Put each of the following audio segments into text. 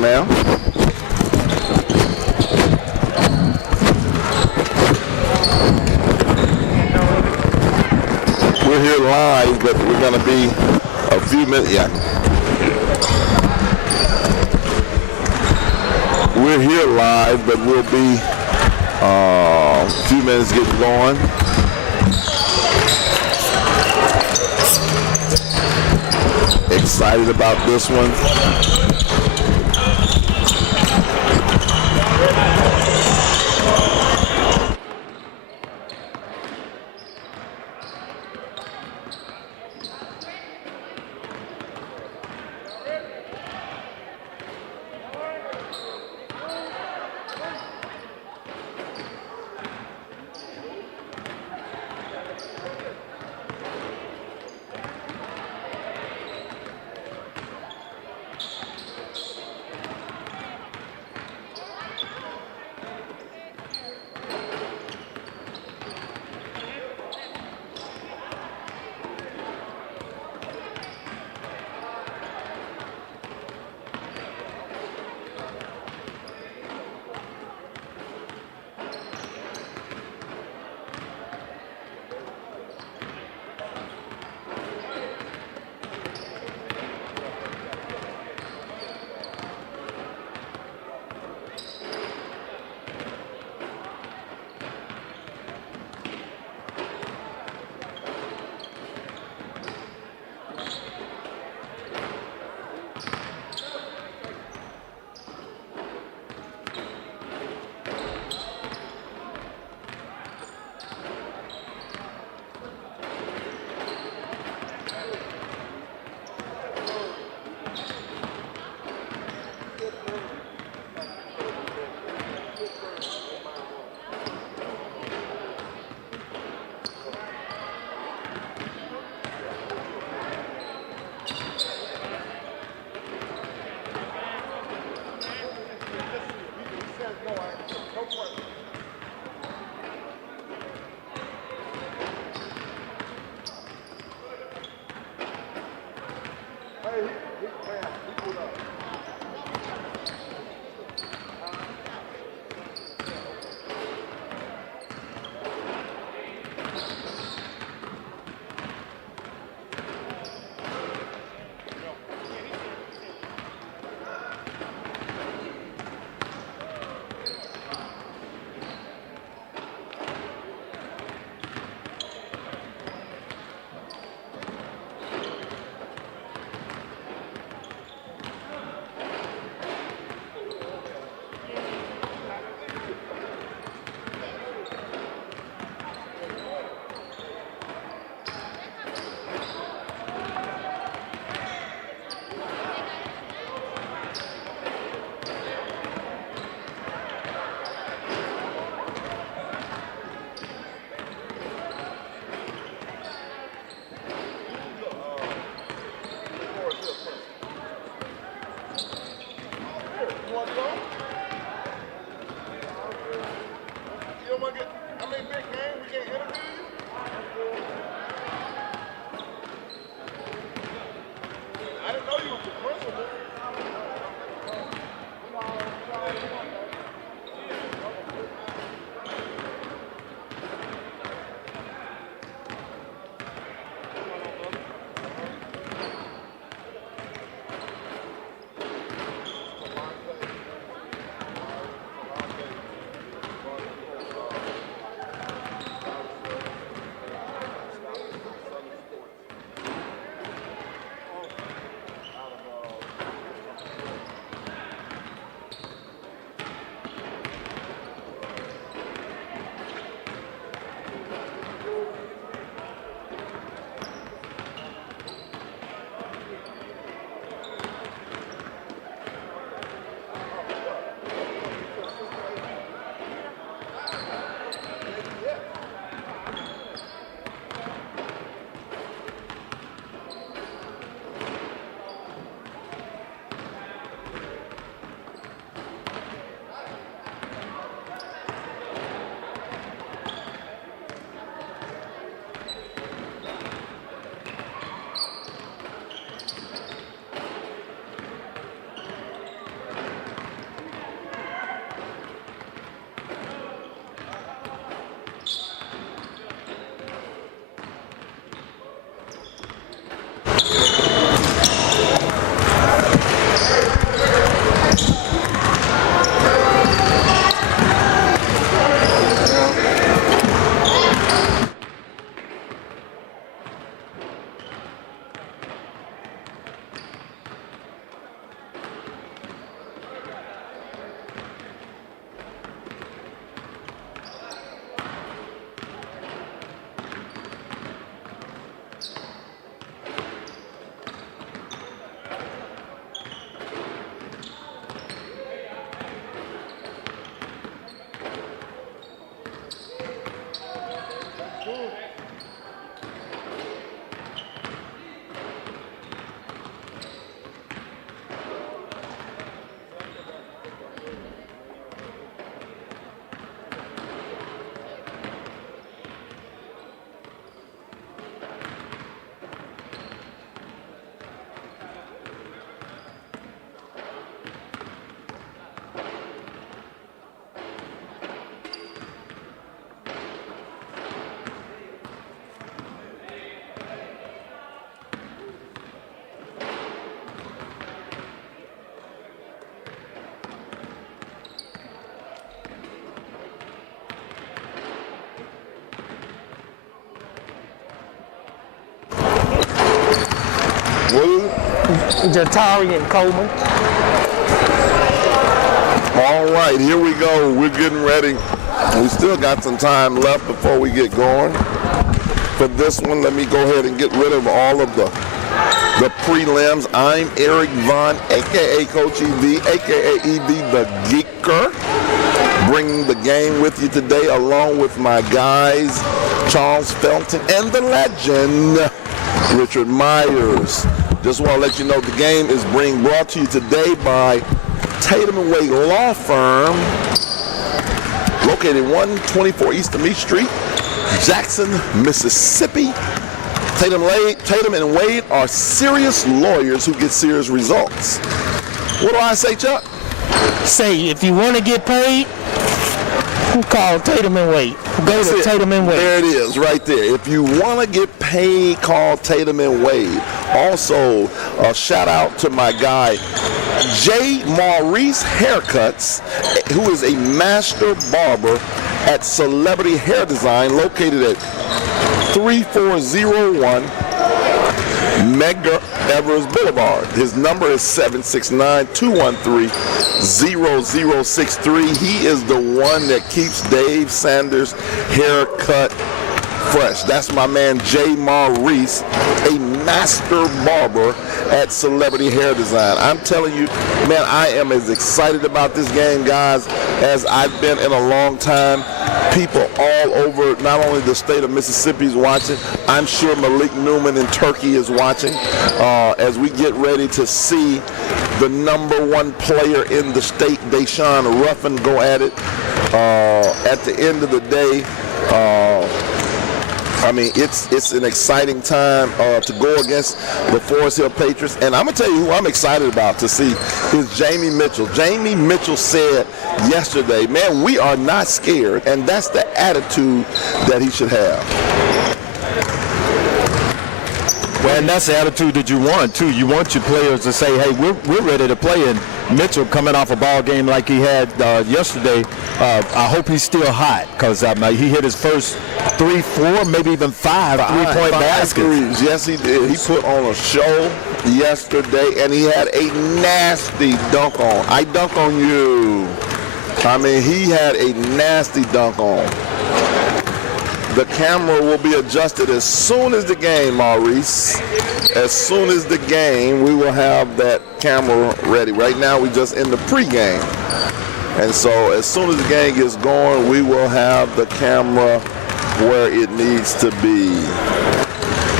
you, ma'am. We're here live, but we're going to be a few minutes. Yeah. We're here live, but we'll be a few minutes getting going. Excited about this one. Jatari and Coleman. All right, here we go. We're getting ready. We still got some time left before we get going. For this one, let me go ahead and get rid of all of the prelims. I'm Eric Vaughn, a.k.a. Coach EV, a.k.a. EV the Geeker, bringing the game with you today along with my guys, Charles Felton and the legend, Richard Myers. Just want to let you know the game is being brought to you today by Tatum & Wade Law Firm, located 124 East Meat Street, Jackson, Mississippi. Tatum and Wade are serious lawyers who get serious results. What do I say, Chuck? Say, if you want to get paid, call Tatum and Wade. Go to Tatum and Wade. There it is, right there. If you want to get paid, call Tatum and Wade. Also, a shout out to my guy, J. Maurice Haircuts, who is a master barber at Celebrity Hair Design, located at 3401 Medgar Evers Boulevard. His number is 769-213-0063. He is the one that keeps Dave Sanders' haircut fresh. That's my man Jay Maurice, a master barber at Celebrity Hair Design. I'm telling you, man, I am as excited about this game, guys, as I've been in a long time. People all over, not only the state of Mississippi is watching, I'm sure Malik Newman in Turkey is watching, as we get ready to see the #1 player in the state, Deshaun Ruffin, go at it. At the end of the day, I mean, it's an exciting time to go against the Forest Hill Patriots. And I'm going to tell you who I'm excited about to see is Jamie Mitchell. Jamie Mitchell said yesterday, man, we are not scared. And that's the attitude that he should have. Well, and that's the attitude that you want, too. You want your players to say, hey, we're ready to play. And Mitchell coming off a ball game like he had yesterday, I hope he's still hot because he hit his first 3, 4, maybe even 5 three-point baskets. Yes, he did. He put on a show yesterday, and he had a nasty dunk on. I dunk on you. I mean, he had a nasty dunk on. The camera will be adjusted as soon as the game, Maurice. As soon as the game, we will have that camera ready. Right now, we're just in the pregame. And so as soon as the game gets going, we will have the camera where it needs to be.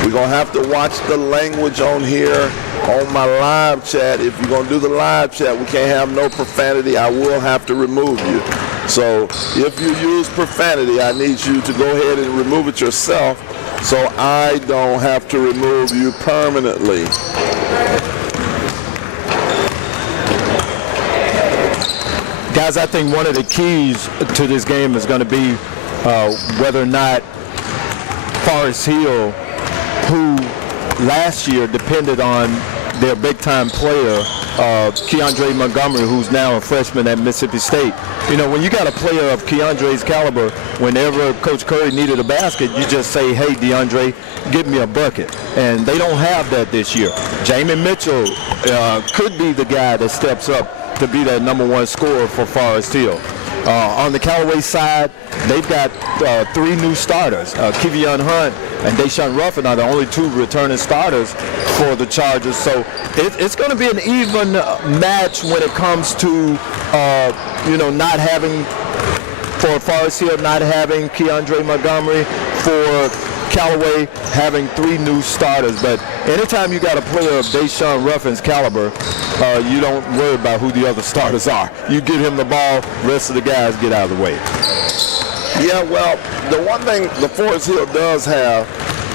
We're going to have to watch the language on here on my live chat. If you're going to do the live chat, we can't have no profanity. I will have to remove you. So if you use profanity, I need you to go ahead and remove it yourself so I don't have to remove you permanently. Guys, I think one of the keys to this game is going to be whether or not Forest Hill, who last year depended on their big-time player, Keandre Montgomery, who's now a freshman at Mississippi State. You know, when you got a player of Keandre's caliber, whenever Coach Curry needed a basket, you just say, hey, DeAndre, give me a bucket. And they don't have that this year. Jamie Mitchell could be the guy that steps up to be that #1 scorer for Forest Hill. On the Callaway side, they've got 3 new starters. Kevion Hunt and Deshaun Ruffin are the only 2 returning starters for the Chargers. So it's going to be an even match when it comes to, not having, for Forest Hill not having Keandre Montgomery, for Callaway having 3 new starters. But anytime you got a player of Deshaun Ruffin's caliber, you don't worry about who the other starters are. You give him the ball, rest of the guys get out of the way. Yeah, well, the one thing the Forest Hill does have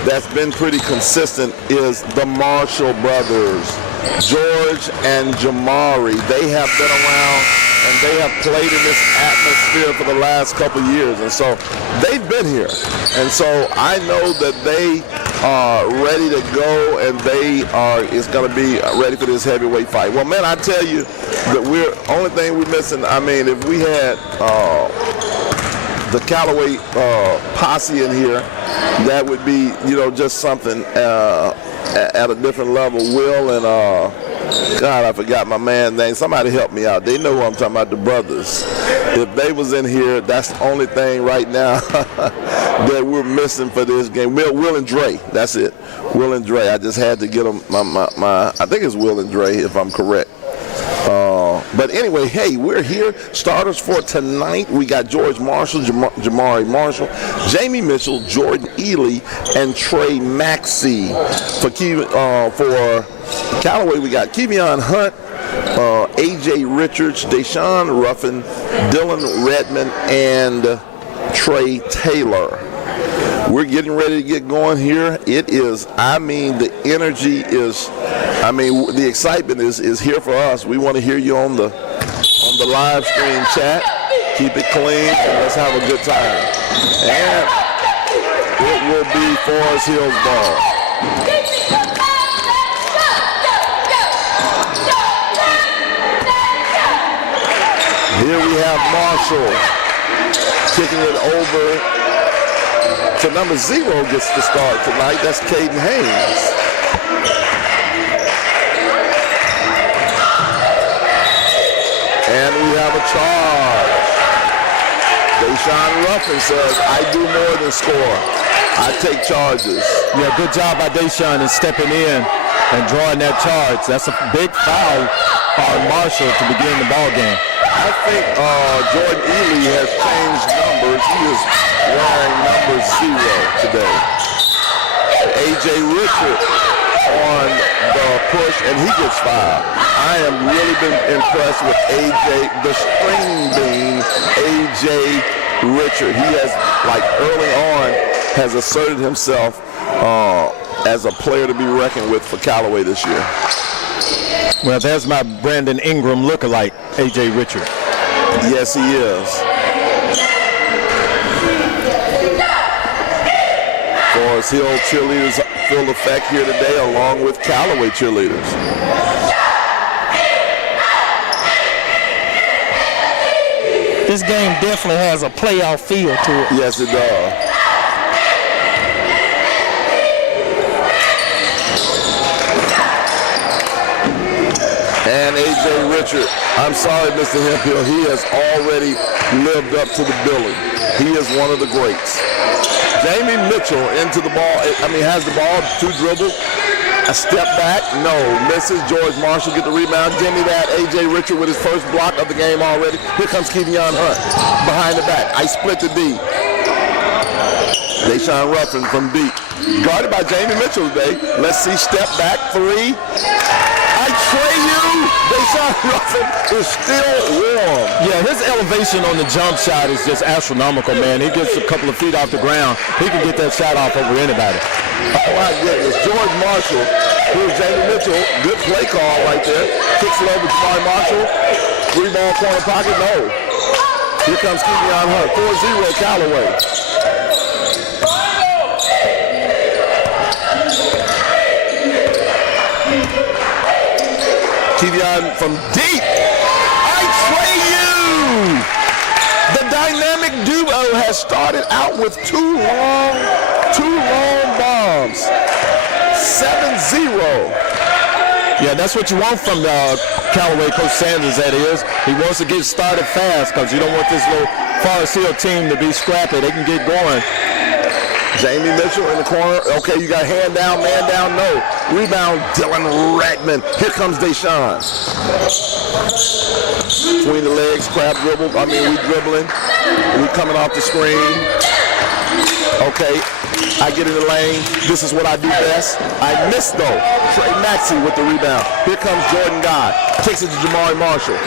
that's been pretty consistent is the Marshall brothers, George and Jamari. They have been around and they have played in this atmosphere for the last couple of years, and so they've been here. And so I know that they are ready to go, and it's going to be ready for this heavyweight fight. Well, man, I tell you that only thing we're missing, I mean, if we had the Callaway posse in here, that would be, just something at a different level. Will and God, I forgot my man's name. Somebody help me out. They know who I'm talking about, the brothers. If they was in here, that's the only thing right now that we're missing for this game. Will and Dre, that's it. Will and Dre. I just had to get them my I think it's Will and Dre, if I'm correct. But anyway, hey, we're here. Starters for tonight. We got George Marshall, Jamari Marshall, Jamie Mitchell, Jordan Ely, and Trey Maxey. For Callaway, we got Kevion Hunt, A.J. Richards, Deshaun Ruffin, Dylan Redmond, and Trey Taylor. We're getting ready to get going here. It is, the energy is, the excitement is here for us. We want to hear you on the live stream chat. Keep it clean and let's have a good time. And it will be Forest Hills ball. Here we have Marshall kicking it over to number 0 gets the start tonight. That's Caden Haynes. And we have a charge. Deshaun Ruffin says, I do more than score. I take charges. Yeah, good job by Deshaun in stepping in and drawing that charge. That's a big foul on Marshall to begin the ball game. I think Jordan Ely has changed numbers. He is wearing number 0 today. A.J. Richard on the push, and he gets fouled. I have really been impressed with A.J., the string bean, A.J. Richard. He has, early on, has asserted himself as a player to be reckoned with for Callaway this year. Well, there's my Brandon Ingram lookalike, A.J. Richard. Yes, he is. Forest Hill cheerleaders full effect here today, along with Callaway cheerleaders. This game definitely has a playoff feel to it. Yes, it does. And A.J. Richard, I'm sorry, Mr. Hemphill, he has already lived up to the billing. He is one of the greats. Jamie Mitchell into the ball, has the ball, 2 dribbles, a step back, no, misses. George Marshall get the rebound. Give me that. A.J. Richard with his first block of the game already. Here comes Kevion Hunt behind the back. I split the D. Deshaun Ruffin from deep. Guarded by Jamie Mitchell today. Let's see, step back, 3. I tray you. Deshaun Ruffin is still warm. Yeah, his elevation on the jump shot is just astronomical, man. He gets a couple of feet off the ground. He can get that shot off over anybody. Oh, my goodness. George Marshall. Here's Jamie Mitchell. Good play call right there. Kicks it over to Jamari Marshall. 3-ball corner pocket. No. Here comes Kevion Hunt. 4-0 Callaway. Kevion from deep. I tray you. The dynamic duo has started out with two long bombs. 7-0. Yeah, that's what you want from Callaway, Coach Sanders, that is. He wants to get started fast because you don't want this little Forest Hill team to be scrappy. They can get going. Jamie Mitchell in the corner. Okay, you got hand down, man down, no. Rebound, Dylan Redmond. Here comes Deshaun. Between the legs, crab dribble. We dribbling. We coming off the screen. Okay, I get in the lane. This is what I do best. I miss though. Trey Maxey with the rebound. Here comes Jordan Guy. Takes it to Jamari Marshall.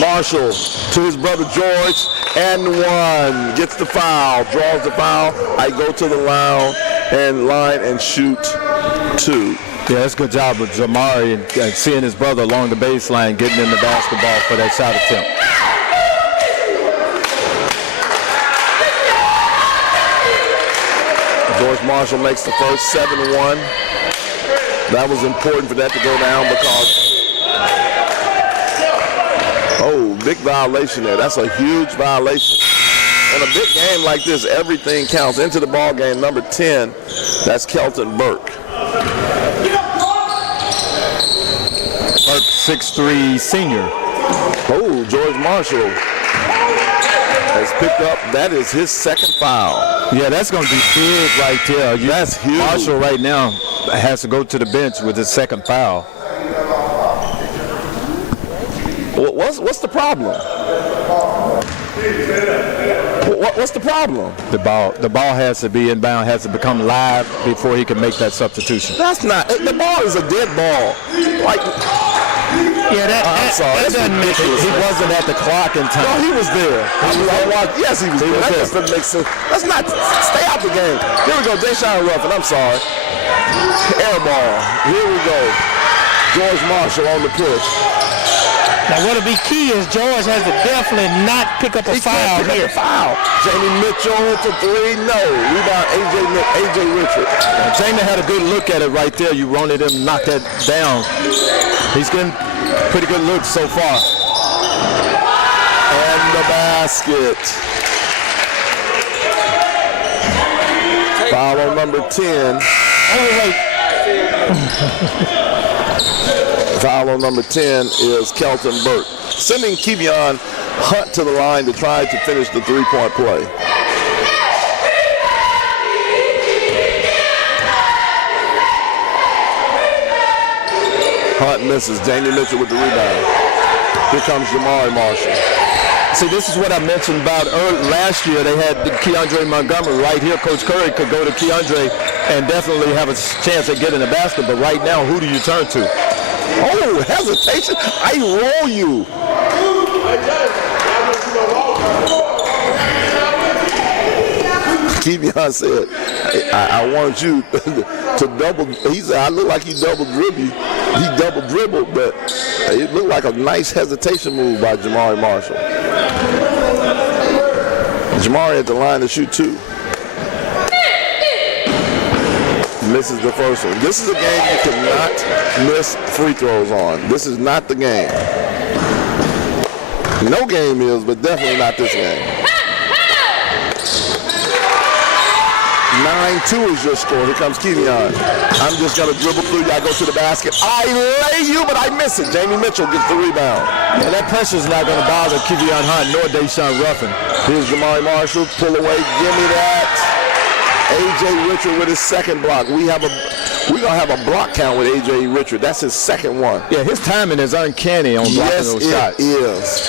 Marshall to his brother George. And 1. Gets the foul. Draws the foul. I go to the line and shoot 2. Yeah, that's a good job with Jamari and seeing his brother along the baseline, getting in the basketball for that shot attempt. George Marshall makes the first 7-1. That was important for that to go down because, big violation there. That's a huge violation. In a big game like this, everything counts. Into the ball game, number 10, that's Kelton Burke. Burke 6'3" senior. Oh, George Marshall has picked up. That is his second foul. Yeah, that's going to be big right there. That's huge. Marshall right now has to go to the bench with his second foul. What's the problem? What's the problem? The ball has to be inbound, has to become live before he can make that substitution. That's not. The ball is a dead ball. Like, I'm sorry. That doesn't make He wasn't at the clock in time. No, he was there. Yes, he was there. That just doesn't make sense. Let's not stay out the game. Here we go, Deshaun Ruffin. I'm sorry. Air ball. Here we go. George Marshall on the push. Now, what'll be key is George has to definitely not pick up a foul here. Jamie Mitchell for three. No. Rebound, A.J. Richard. Jamie had a good look at it right there. You wanted him to knock that down. He's getting pretty good looks so far. And the basket. Foul on number 10. Oh, wait. Foul on number 10 is Kelton Burke. Sending Kevion Hunt to the line to try to finish the three-point play. Hunt misses. Jamie Mitchell with the rebound. Here comes Jamari Marshall. See, this is what I mentioned about last year. They had Keandre Montgomery right here. Coach Curry could go to Keandre and definitely have a chance at getting a basket. But right now, who do you turn to? Oh, hesitation. I roll you. Kevion said, I want you to double. He said, I look like he double dribbled. He double dribbled, but it looked like a nice hesitation move by Jamari Marshall. Jamari at the line to shoot two. Misses the first one. This is a game you cannot miss free throws on. This is not the game. No game is, but definitely not this game. 9-2 is your score. Here comes Kevion. I'm just going to dribble through you. I go to the basket. I lay you, but I miss it. Jamie Mitchell gets the rebound. Yeah, that pressure is not going to bother Kevion Hunt nor Deshaun Ruffin. Here's Jamari Marshall. Pull away. Give me that. A.J. Richard with his second block. We're going to have a block count with A.J. Richard. That's his second one. Yeah, his timing is uncanny on blocking those shots. Yes, it is.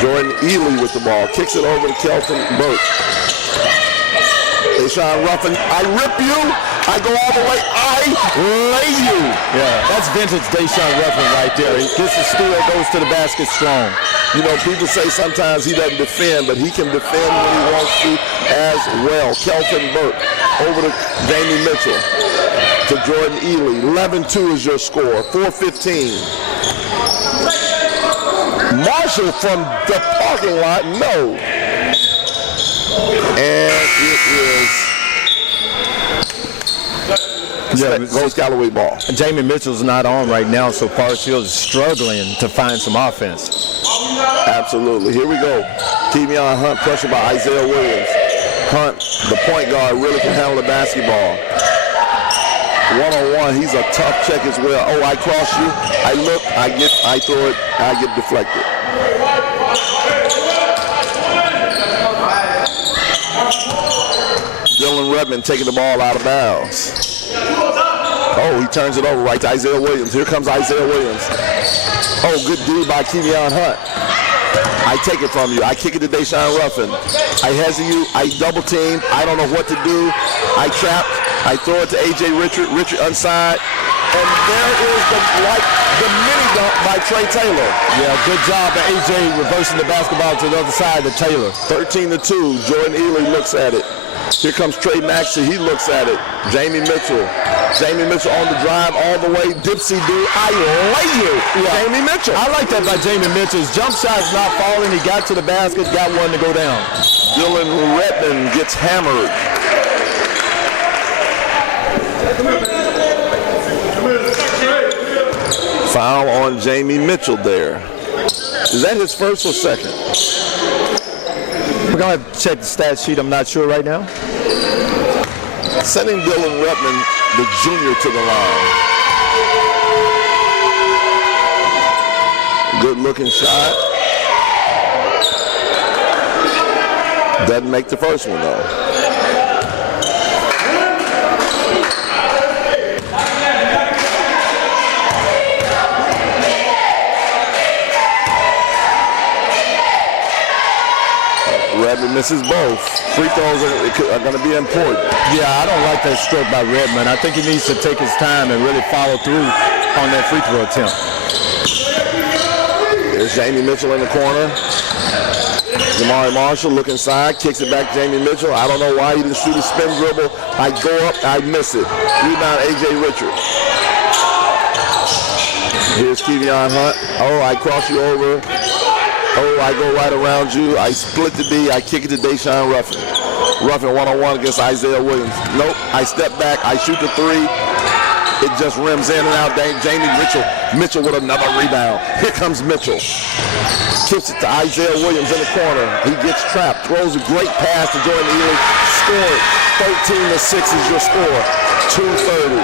Jordan Ely with the ball. Kicks it over to Kelton Burke. Deshaun Ruffin. I rip you. I go all the way. I lay you. Yeah, that's vintage Deshaun Ruffin right there. He gets the steal, goes to the basket strong. You know, people say sometimes he doesn't defend, but he can defend when he wants to as well. Kelton Burke over to Jamie Mitchell to Jordan Ely. 11-2 is your score. 4:15. Marshall from the parking lot, no. And it is. Yeah, goes Callaway ball. Jamie Mitchell's not on right now, so Forest Hill is struggling to find some offense. Absolutely. Here we go. Kevion Hunt pressured by Isaiah Williams. Hunt, the point guard, really can handle the basketball. One-on-one, he's a tough check as well. Oh, I cross you. I look, I throw it, I get deflected. Dylan Redmond taking the ball out of bounds. Oh, he turns it over right to Isaiah Williams. Here comes Isaiah Williams. Oh, good D by Kevion Hunt. I take it from you. I kick it to Deshaun Ruffin. I hesitate. I double team. I don't know what to do. I trap. I throw it to A.J. Richard. Richard unside. And there is the mini dunk by Trey Taylor. Yeah, good job by A.J. reversing the basketball to the other side of Taylor. 13-2. Jordan Ely looks at it. Here comes Trey Maxey. He looks at it. Jamie Mitchell. Jamie Mitchell on the drive all the way. Dipsy do. I lay you. Yeah. Jamie Mitchell. I like that by Jamie Mitchell. His jump shot's not falling. He got to the basket, got one to go down. Dylan Redmond gets hammered. Foul on Jamie Mitchell there. Is that his first or second? We're going to have to check the stat sheet. I'm not sure right now. Sending Dylan Redmond, the junior, to the line. Good looking shot. Doesn't make the first one though. Redmond misses both. Free throws are going to be important. Yeah, I don't like that stroke by Redmond. I think he needs to take his time and really follow through on that free throw attempt. There's Jamie Mitchell in the corner. Jamari Marshall look inside, kicks it back to Jamie Mitchell. I don't know why he didn't shoot a spin dribble. I go up, I miss it. Rebound A.J. Richard. Here's Kevion Hunt. Oh, I cross you over. Oh, I go right around you. I split the D. I kick it to Deshaun Ruffin. Ruffin one-on-one against Isaiah Williams. Nope. I step back. I shoot the three. It just rims in and out. Jamie Mitchell. Mitchell with another rebound. Here comes Mitchell. Kicks it to Isaiah Williams in the corner. He gets trapped. Throws a great pass to Jordan Ely. Scored. 13-6 is your score. 2:30.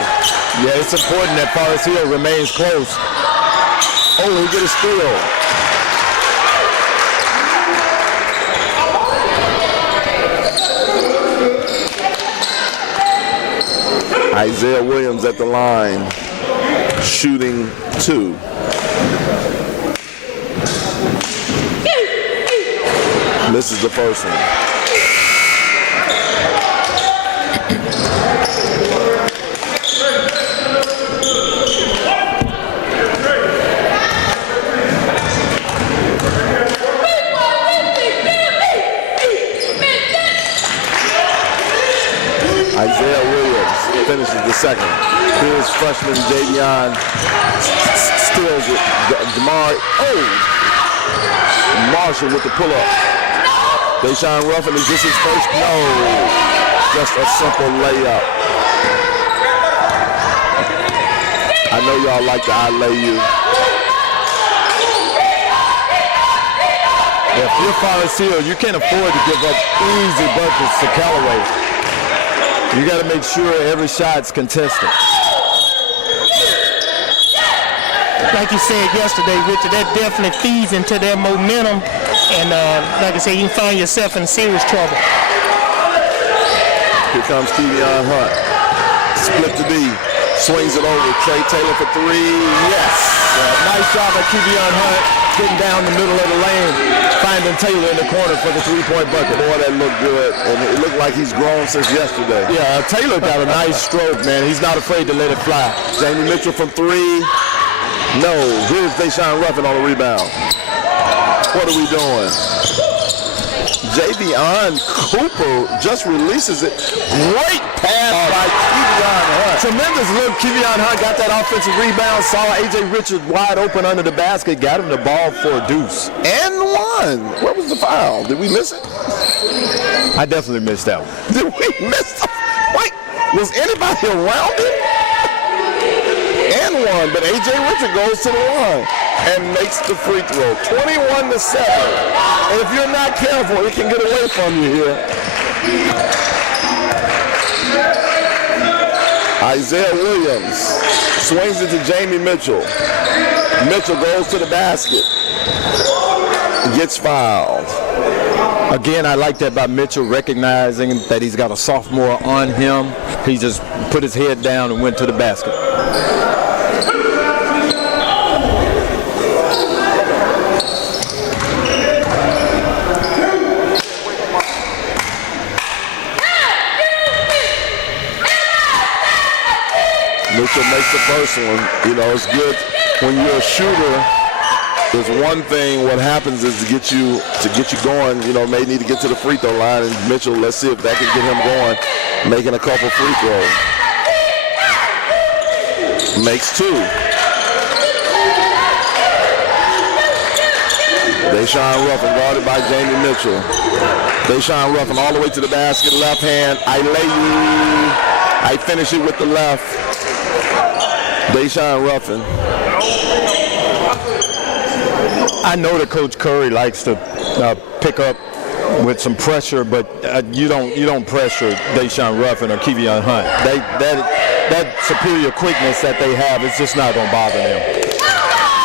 Yeah, it's important that Forest Hill remains close. Oh, he get a steal. Isaiah Williams at the line, shooting 2. This is the first one. Isaiah Williams finishes the second. Here's freshman Javion, steals it. Jamari, Marshall with the pull-up. Deshaun Ruffin, is this his first? No, just a simple layup. I know y'all like the I lay you. If you're Forest Hill, you can't afford to give up easy buckets to Callaway. You got to make sure every shot's contested. Like you said yesterday, Richard, that definitely feeds into their momentum. And like I said, you can find yourself in serious trouble. Here comes Kevion Hunt. Split the D. Swings it over. Trey Taylor for 3. Yes. Nice job by Kevion Hunt getting down the middle of the lane, finding Taylor in the corner for the three-point bucket. Boy, that looked good. And it looked like he's grown since yesterday. Yeah, Taylor got a nice stroke, man. He's not afraid to let it fly. Jamie Mitchell from 3. No. Here's Deshaun Ruffin on the rebound. What are we doing? Javion Cooper just releases it. Great pass by Kevion Hunt. Tremendous look. Kevion Hunt got that offensive rebound, saw A.J. Richards wide open under the basket, got him the ball for a deuce. And one. Where was the foul? Did we miss it? I definitely missed that one. Did we miss it? Wait, was anybody around it? And one, but A.J. Richards goes to the line and makes the free throw. 21-7. And if you're not careful, it can get away from you here. Isaiah Williams swings it to Jamie Mitchell. Mitchell goes to the basket. Gets fouled. Again, I like that by Mitchell, recognizing that he's got a sophomore on him. He just put his head down and went to the basket. Mitchell makes the first one. You know, it's good when you're a shooter. There's one thing. What happens is to get you going. You know, may need to get to the free throw line. And Mitchell, let's see if that can get him going, making a couple free throws. Makes 2. Deshaun Ruffin guarded by Jamie Mitchell. Deshaun Ruffin all the way to the basket, left hand. I lay you. I finish it with the left. Deshaun Ruffin. I know that Coach Curry likes to pick up with some pressure, but you don't pressure Deshaun Ruffin or Kevion Hunt. That superior quickness that they have is just not going to bother them.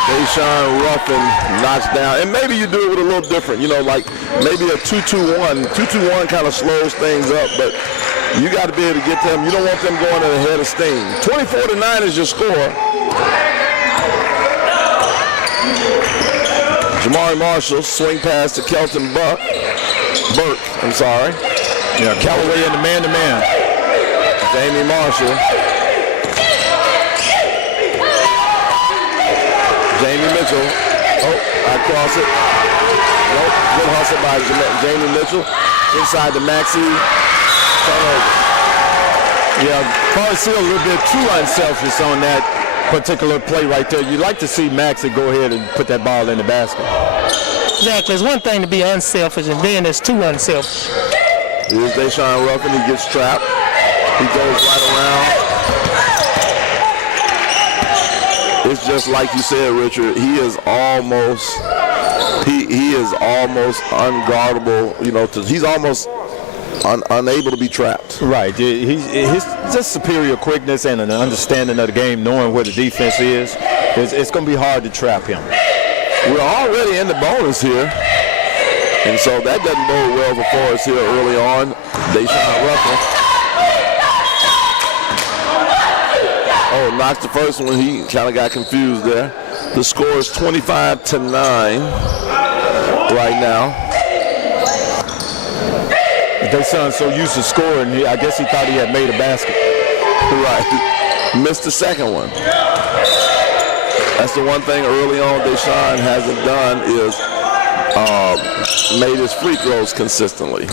Deshaun Ruffin knocks down. And maybe you do it with a little different, like maybe a 2-2-1. 2-2-1 kind of slows things up, but you got to be able to get them. You don't want them going ahead of steam. 24-9 is your score. Jamari Marshall, swing pass to Kelton Burke. Yeah, Callaway in the man-to-man. Jamie Marshall. Jamie Mitchell. Oh, I cross it. Nope. Good hustle by Jamie Mitchell. Inside the Maxey. Turnover. Yeah, Forest Hill a little bit too unselfish on that particular play right there. You'd like to see Maxey go ahead and put that ball in the basket. Exactly. It's one thing to be unselfish, and then it's too unselfish. Here's Deshaun Ruffin. He gets trapped. He goes right around. It's just like you said, Richard. He is almost unguardable. He's almost unable to be trapped. Right. His just superior quickness and an understanding of the game, knowing where the defense is, it's going to be hard to trap him. We're already in the bonus here, and so that doesn't bode well for Forest Hill early on. Deshaun Ruffin. Oh, knocks the first one. He kind of got confused there. The score is 25-9 right now. Deshaun's so used to scoring, I guess he thought he had made a basket. Right. Missed the second one. That's the one thing early on Deshaun hasn't done is made his free throws consistently.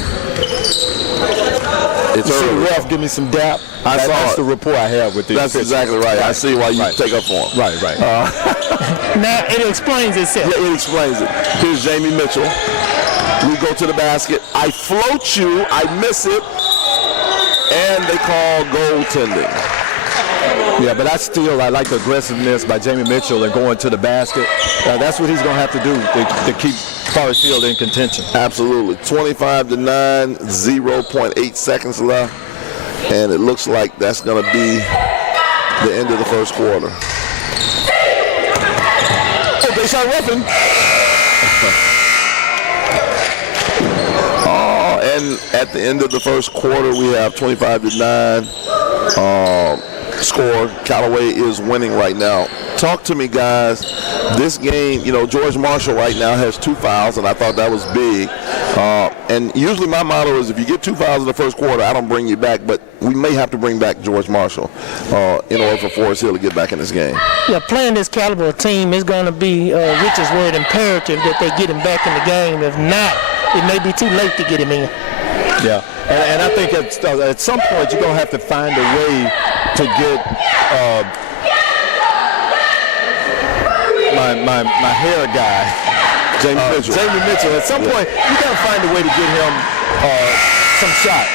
It's you see early. the ref give me some dap. That's the rapport I have with this. That's exactly right. I see why you take up for him. Right. Now it explains itself. Yeah, it explains it. Here's Jamie Mitchell. We go to the basket. I float you. I miss it. And they call goaltending. Yeah, but I like the aggressiveness by Jamie Mitchell and going to the basket. That's what he's going to have to do to keep Forest Hill in contention. Absolutely. 25-9, 0.8 seconds left. And it looks like that's going to be the end of the first quarter. Oh, Deshaun Ruffin. And at the end of the first quarter, we have 25-9 score. Callaway is winning right now. Talk to me, guys. This game, George Marshall right now has 2 fouls, and I thought that was big. And usually my motto is if you get 2 fouls in the first quarter, I don't bring you back, but we may have to bring back George Marshall in order for Forest Hill to get back in this game. Yeah, playing this caliber team is going to be Richard's word imperative that they get him back in the game. If not, it may be too late to get him in. Yeah, and I think at some point you're going to have to find a way to get my hair guy, Jamie Mitchell. At some point, you got to find a way to get him some shots.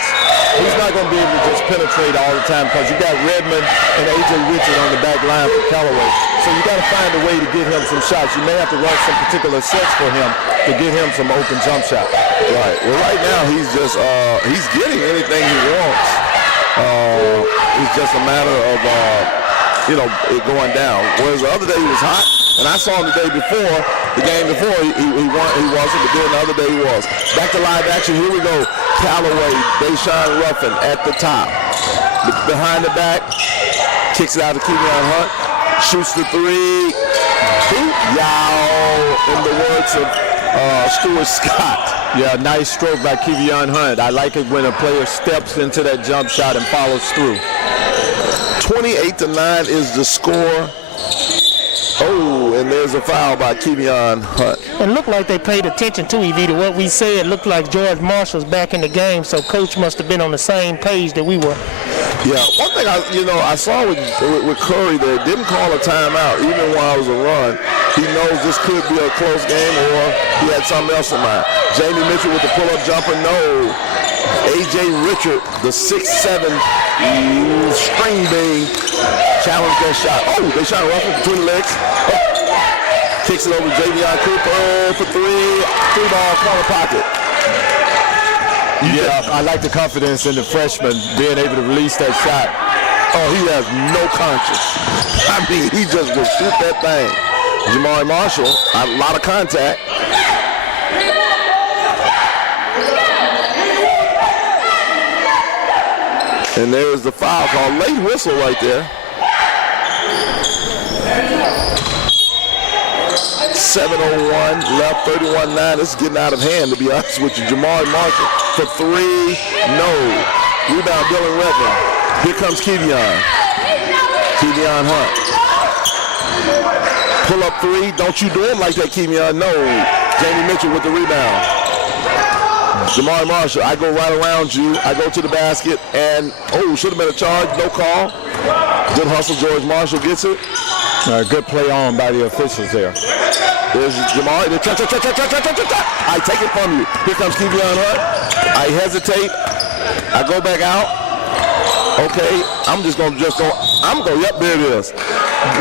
He's not going to be able to just penetrate all the time because you got Redmond and A.J. Richard on the back line for Callaway. So you got to find a way to get him some shots. You may have to run some particular sets for him to get him some open jump shots. Right. Well, right now he's just he's getting anything he wants. It's just a matter of it going down. Whereas the other day he was hot, and I saw him the game before, he wasn't, but then the other day he was. Back to live action. Here we go. Callaway, Deshaun Ruffin at the top. Behind the back, kicks it out to Kevion Hunt. Shoots the three. Yow, in the words of Stuart Scott. Yeah, nice stroke by Kevion Hunt. I like it when a player steps into that jump shot and follows through. 28-9 is the score. Oh, and there's a foul by Kevion Hunt. It looked like they paid attention to Evita. What we said, it looked like George Marshall's back in the game, so Coach must have been on the same page that we were. Yeah, one thing I saw with Curry there, didn't call a timeout even while it was a run. He knows this could be a close game, or he had something else in mind. Jamie Mitchell with the pull-up jumper, no. A.J. Richard, the 6'7" string bean, challenged that shot. Oh, they shot Ruffin between the legs. Oh. Kicks it over to Javion Cooper for three ball corner pocket. Yeah, I like the confidence in the freshman being able to release that shot. Oh, he has no conscience. I mean, he just will shoot that thing. Jamari Marshall, a lot of contact. And there's the foul call. Late whistle right there. 7:01 left, 31-9. This is getting out of hand, to be honest with you. Jamari Marshall for three. No. Rebound, Dylan Redmond. Here comes Kevion. Kevion Hunt. Pull up three. Don't you do it like that, Kevion. No. Jamie Mitchell with the rebound. Jamari Marshall, I go right around you. I go to the basket, and, should have been a charge. No call. Good hustle. George Marshall gets it. Good play on by the officials there. There's Jamari. I take it from you. Here comes Kevion Hunt. I hesitate. I go back out. Okay, I'm going, yep, there it is.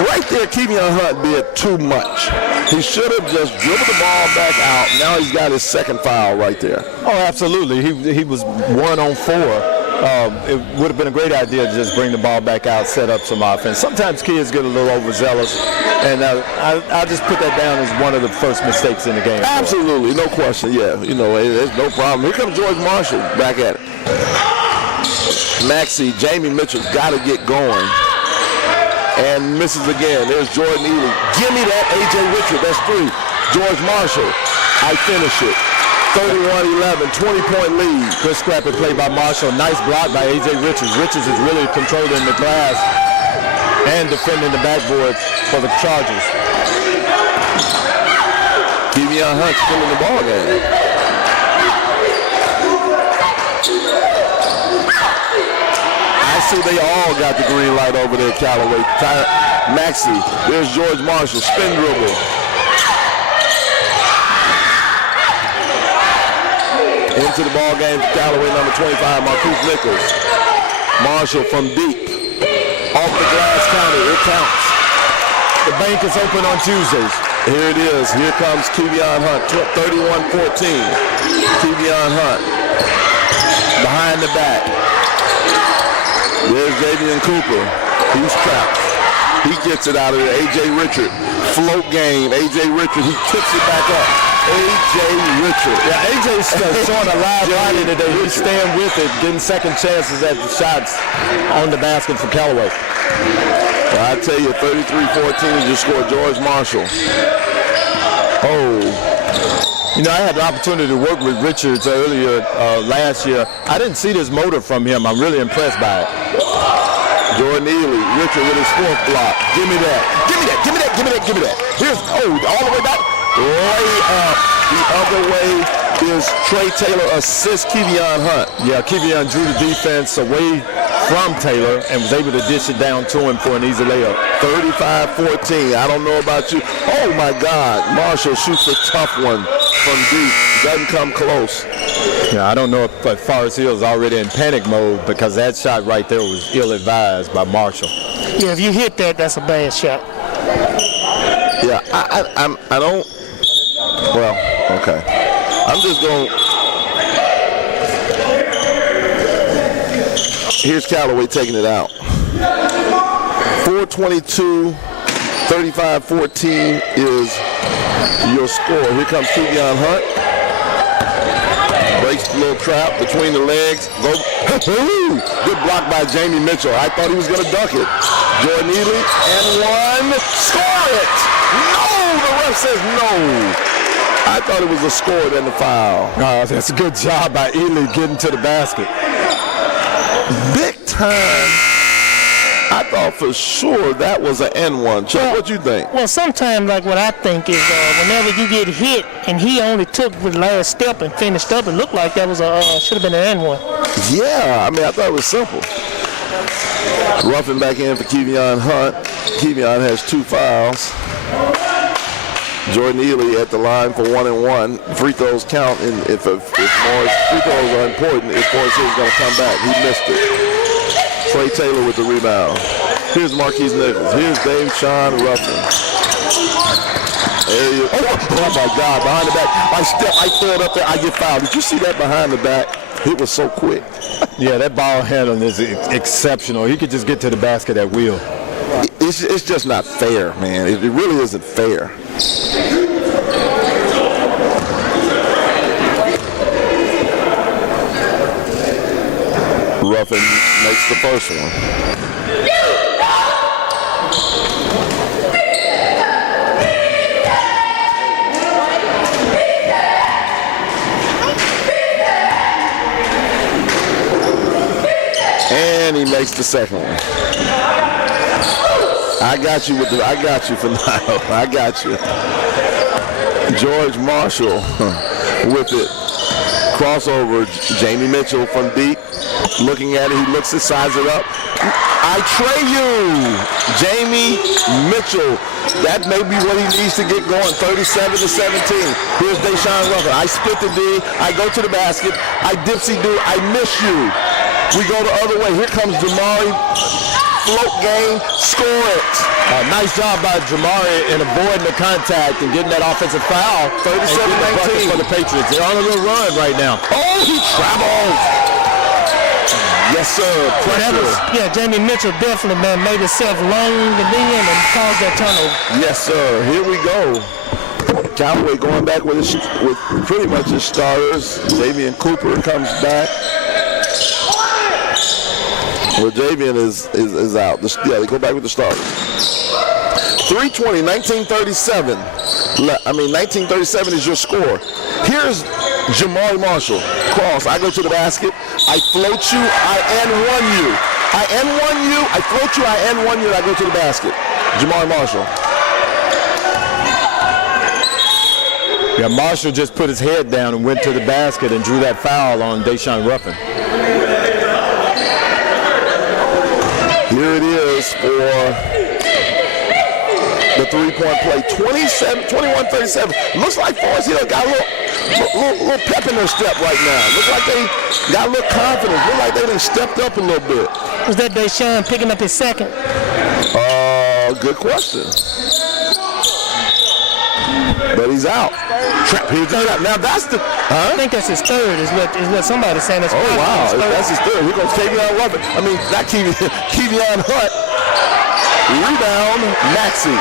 Right there, Kevion Hunt did too much. He should have just dribbled the ball back out. Now he's got his second foul right there. Oh, absolutely. He was 1 on 4. It would have been a great idea to just bring the ball back out, set up some offense. Sometimes kids get a little overzealous, and I'll just put that down as one of the first mistakes in the game. Absolutely, no question, yeah. There's no problem. Here comes George Marshall back at it. Jamie Mitchell's got to get going. And misses again. There's Jordan Ely. Give me that, A.J. Richard. That's 3. George Marshall. I finish it. 31-11, 20-point lead. Good scrappy play by Marshall. Nice block by A.J. Richards. Richards is really controlling the glass and defending the backboard for the Chargers. Kevion Hunt still in the ball game. I see they all got the green light over there, Callaway. Maxey, there's George Marshall, spin dribble. Into the ball game for Callaway, number 25, Marquise Nichols. Marshall from deep. Off the glass counter, it counts. The bank is open on Tuesdays. Here it is. Here comes Kevion Hunt, 31-14. Kevion Hunt. Behind the back. There's Davian Cooper. He's trapped. He gets it out of there. A.J. Richard. Float game. A.J. Richard. He tips it back up. A.J. Richard. Yeah, A.J.'s showing a live body today. He's staying with it, getting second chances at the shots on the basket for Callaway. Well, I tell you, 33-14 just scored George Marshall. I had the opportunity to work with Richards earlier last year. I didn't see this motor from him. I'm really impressed by it. Jordan Ely, Richard with his fourth block. Give me that. Give me that. Give me that. Give me that. Give me that. Here's, all the way back. Way up. The other way is Trey Taylor assists Kevion Hunt. Yeah, Kevion drew the defense away from Taylor and was able to dish it down to him for an easy layup. 35-14. I don't know about you. Oh, my God. Marshall shoots a tough one from deep. Doesn't come close. Yeah, I don't know if Forest Hill is already in panic mode because that shot right there was ill-advised by Marshall. Yeah, if you hit that, that's a bad shot. Yeah, I don't. Well, okay. I'm just going. Here's Callaway taking it out. 4:22, 35-14 is your score. Here comes Kevion Hunt. Breaks the little trap between the legs. Good block by Jamie Mitchell. I thought he was going to dunk it. Jordan Ely, and one. Score it! No! The ref says no. I thought it was a score than the foul. That's a good job by Ely getting to the basket. Big time. I thought for sure that was an N1. Chuck, what you think? Well, sometimes, like what I think is whenever you get hit and he only took the last step and finished up, it looked like that was should have been an N1. Yeah, I mean, I thought it was simple. Roughing back in for Kevion Hunt. Kevion has 2 fouls. Jordan Ely at the line for 1 and 1. Free throws count, and if more free throws are important, if Forest Hill is going to come back. He missed it. Trey Taylor with the rebound. Here's Marquise Nichols. Here's Dave Sean Ruffin. There he is. Oh my God, behind the back. I throw it up there, I get fouled. Did you see that behind the back? It was so quick. Yeah, that ball handling is exceptional. He could just get to the basket at will. It's just not fair, man. It really isn't fair. Ruffin makes the first one. And he makes the second one. I got you for now. I got you. George Marshall with it. Crossover, Jamie Mitchell from deep. Looking at it, he looks to size it up. I tray you, Jamie Mitchell. That may be what he needs to get going, 37-17. Here's Deshaun Ruffin. I split the D, I go to the basket, I dipsy-do, I miss you. We go the other way. Here comes Jamari. Float game, score it. Nice job by Jamari in avoiding the contact and getting that offensive foul. 37-19 for the Patriots. They're on a little run right now. Oh, he travels. Yes, sir. Pressure. Jamie Mitchell definitely, man, made himself long to be in and caused that turnover. Yes, sir. Here we go. Callaway going back with pretty much his starters. Javian Cooper comes back. Well, Javian is out. They go back with the starters. 3:20, 1937. 1937 is your score. Here's Jamari Marshall. Cross. I go to the basket. I float you. I N1 you. I N1 you. I float you. I N1 you. And I go to the basket. Jamari Marshall. Yeah, Marshall just put his head down and went to the basket and drew that foul on Deshaun Ruffin. Here it is for the three-point play. 21-37. Looks like Forest Hill got a little pep in their step right now. Looks like they got a little confidence. Looks like they done stepped up a little bit. Was that Deshaun picking up his second? Good question. But he's out. Here's the trap. Now that's the. I think that's his third. Is what somebody's saying. That's wow, that's his third. Here goes Kevion Ruffin. Not Kevion Hunt. Rebound, Maxey.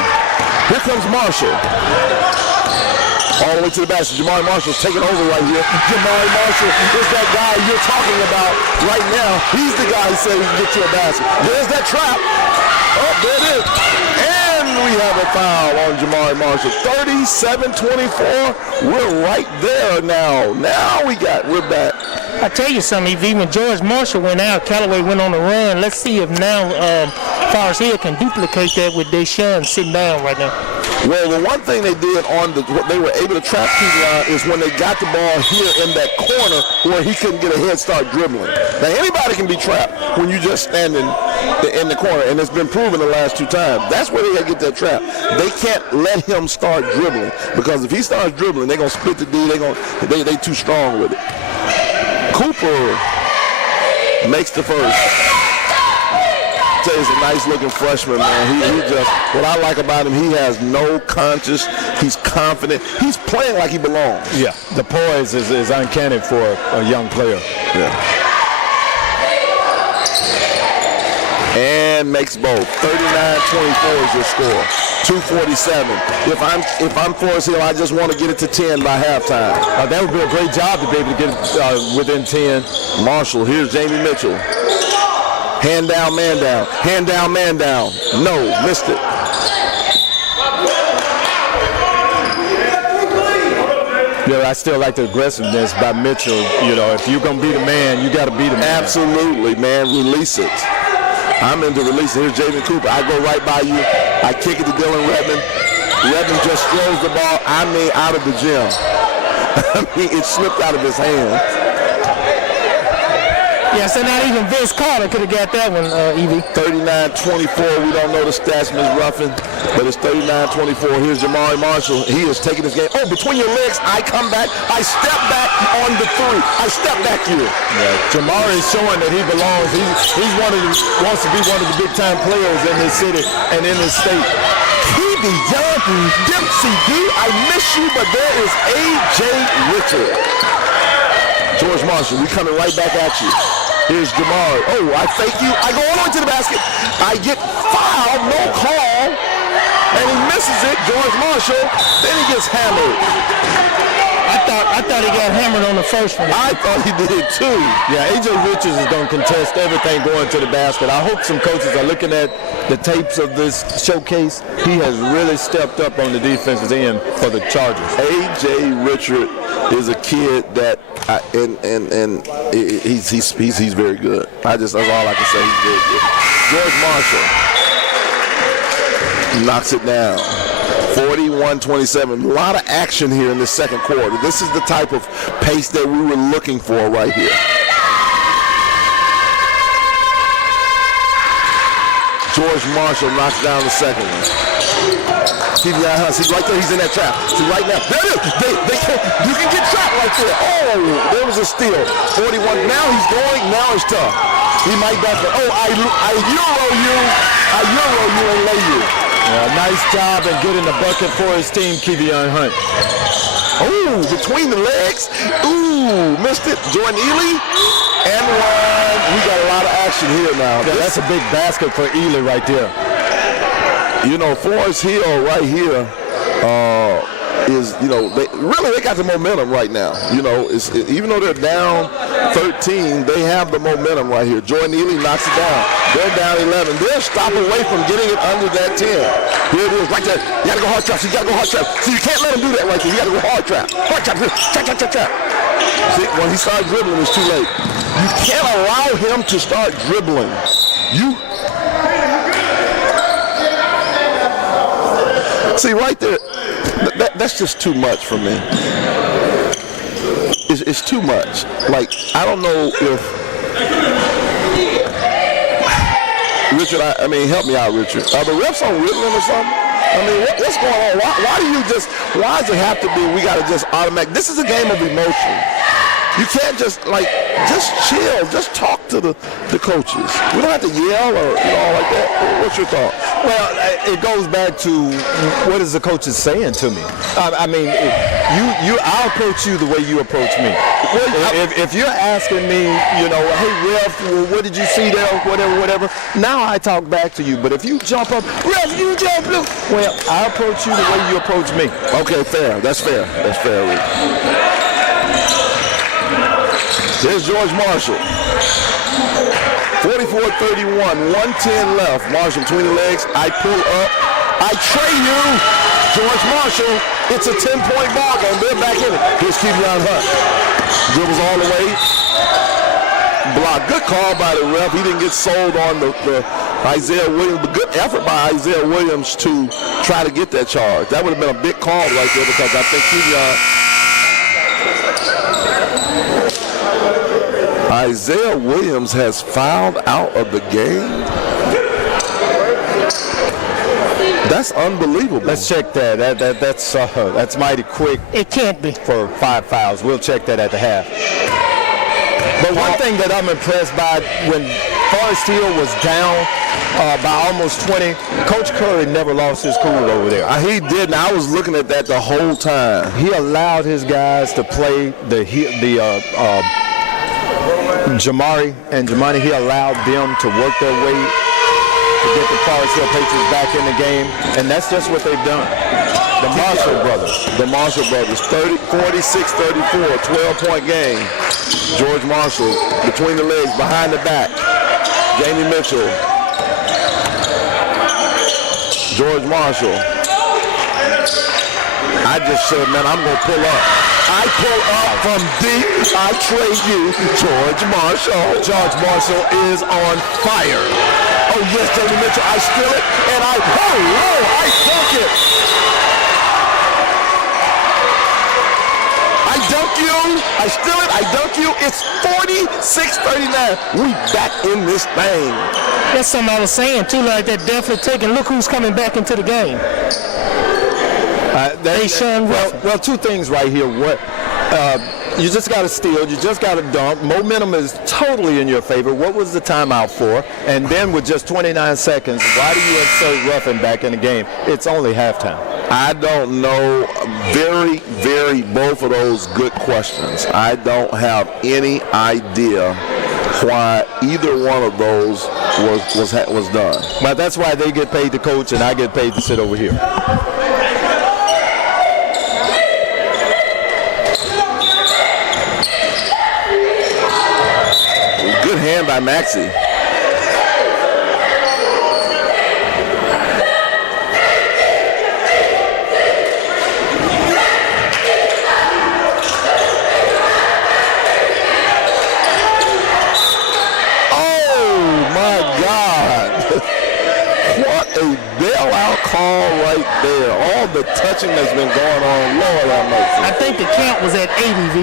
Here comes Marshall. All the way to the basket. Jamari Marshall's taking over right here. Jamari Marshall is that guy you're talking about right now. He's the guy who said he can get you a basket. There's that trap. Oh, there it is. And we have a foul on Jamari Marshall. 37-24. We're right there now. We're back. I tell you something, EV, when George Marshall went out, Callaway went on the run. Let's see if now Forest Hill can duplicate that with Deshaun sitting down right now. Well, the one thing they did what they were able to trap Kevion is when they got the ball here in that corner where he couldn't get a head start dribbling. Now, anybody can be trapped when you just stand in the corner, and it's been proven the last two times. That's where they got to get that trap. They can't let him start dribbling because if he starts dribbling, they're going to split the D. They too strong with it. Cooper makes the first. He's a nice looking freshman, man. He just, what I like about him, he has no conscience. He's confident. He's playing like he belongs. Yeah, the poise is uncanny for a young player. Yeah. And makes both. 39-24 is your score. 2:47. If I'm Forest Hill, I just want to get it to 10 by halftime. That would be a great job to be able to get it within 10. Marshall, here's Jamie Mitchell. Hand down, man down. Hand down, man down. No, missed it. Yeah, I still like the aggressiveness by Mitchell. You know, if you're going to be the man, you got to be the man. Absolutely, man. Release it. I'm into release it. Here's Jaden Cooper. I go right by you. I kick it to Dylan Redmond. Redmond just throws the ball, out of the gym. It slipped out of his hand. Yeah, so not even Vince Carter could have got that one, Evie. 39-24. We don't know the stats, Ms. Ruffin, but it's 39-24. Here's Jamari Marshall. He is taking this game. Oh, between your legs, I come back. I step back on the three. I step back here. Yeah, Jamari is showing that he belongs. He's wants to be one of the big-time players in this city and in this state. He beyond Dempsey D. I miss you, but there is A.J. Richard. George Marshall, we coming right back at you. Here's Jamari. Oh, I fake you. I go all the way to the basket. I get fouled, no call, and he misses it. George Marshall. Then he gets hammered. I thought he got hammered on the first one. I thought he did too. Yeah, A.J. Richards is going to contest everything going to the basket. I hope some coaches are looking at the tapes of this showcase. He has really stepped up on the defensive end for the Chargers. A.J. Richard is a kid that, he's very good. That's all I can say. He's very good. George Marshall knocks it down. 41-27. A lot of action here in the second quarter. This is the type of pace that we were looking for right here. George Marshall knocks down the second one. See right there, he's in that trap. See right now. There it is. They can't, you can get trapped right there. Oh, there was a steal. 41. Now he's going. Now it's tough. He might back it. Oh, I euro you and lay you. Yeah, nice job in getting the bucket for his team, Kevion Hunt. Oh, between the legs. Ooh, missed it. Jordan Ely. And one. We got a lot of action here now. Yeah, that's a big basket for Ely right there. You know, Forest Hill right here is, they got the momentum right now. You know, even though they're down 13, they have the momentum right here. Jordan Ely knocks it down. They're down 11. They're stopping away from getting it under that 10. Here it is, right there. You got to go hard trap. So you got to go hard trap. So you can't let him do that right there. You got to go hard trap. Hard trap. Trap. See, when he starts dribbling, it's too late. You can't allow him to start dribbling. See, right there, that's just too much for me. It's too much. Like, I don't know if Richard, help me out, Richard. Are the refs on Ritalin or something? What's going on? Why does it have to be, we got to just automatic? This is a game of emotion. You can't just chill. Just talk to the coaches. We don't have to yell or like that. What's your thoughts? Well, it goes back to what is the coaches saying to me. I'll approach you the way you approach me. If you're asking me, hey ref, what did you see there? Whatever. Now I talk back to you. But if you jump up, ref, you jump up. Well, I approach you the way you approach me. Okay, fair. That's fair, Rick. There's George Marshall. 44-31, 1:10 left. Marshall between the legs. I pull up. I tray you. George Marshall. It's a 10-point ball game. They're back in it. Here's Kevion Hunt. Dribbles all the way. Block. Good call by the ref. He didn't get sold on the Isaiah Williams. But good effort by Isaiah Williams to try to get that charge. That would have been a big call right there because I think Isaiah Williams has fouled out of the game. That's unbelievable. Let's check that. That's mighty quick. It can't be. For 5 fouls. We'll check that at the half. But one thing that I'm impressed by, when Forest Hill was down by almost 20, Coach Curry never lost his cool over there. He didn't. I was looking at that the whole time. He allowed his guys to play the Jamari and Jamani. He allowed them to work their way to get the Forest Hill Patriots back in the game, and that's just what they've done. The Marshall brothers, 46-34, 12-point game. George Marshall between the legs, behind the back. Jamie Mitchell. George Marshall. I just said, man, I'm going to pull up. I pull up from deep. I trade you, George Marshall. George Marshall is on fire. Oh, yes, Jamie Mitchell. I steal it, and I dunk it. I dunk you. I steal it. I dunk you. It's 46-39. We back in this thing. That's something I was saying, too, like that definitely taking. Look who's coming back into the game. Well, two things right here. You just got to steal. You just got to dunk. Momentum is totally in your favor. What was the timeout for? And then with just 29 seconds, why do you insert Ruffin back in the game? It's only halftime. I don't know. Very, very, both of those good questions. I don't have any idea why either one of those was done. But that's why they get paid to coach and I get paid to sit over here. Good hand by Maxey. Bailout call right there. All the touching that's been going on. Lord have mercy. I think the count was at 80, V.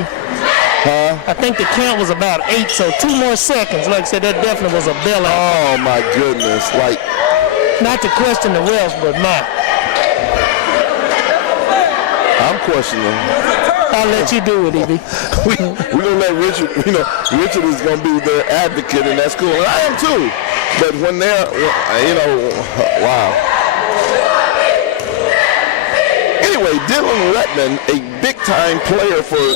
Huh? I think the count was about 8, so 2 more seconds. Like I said, that definitely was a bailout. Oh, my goodness. Like, not to question the refs, but I'm questioning. I'll let you do it, Evie. We're going to let Richard, Richard is going to be their advocate, and that's cool. And I am too. But when they're, wow. Anyway, Dylan Redmond, a big-time player for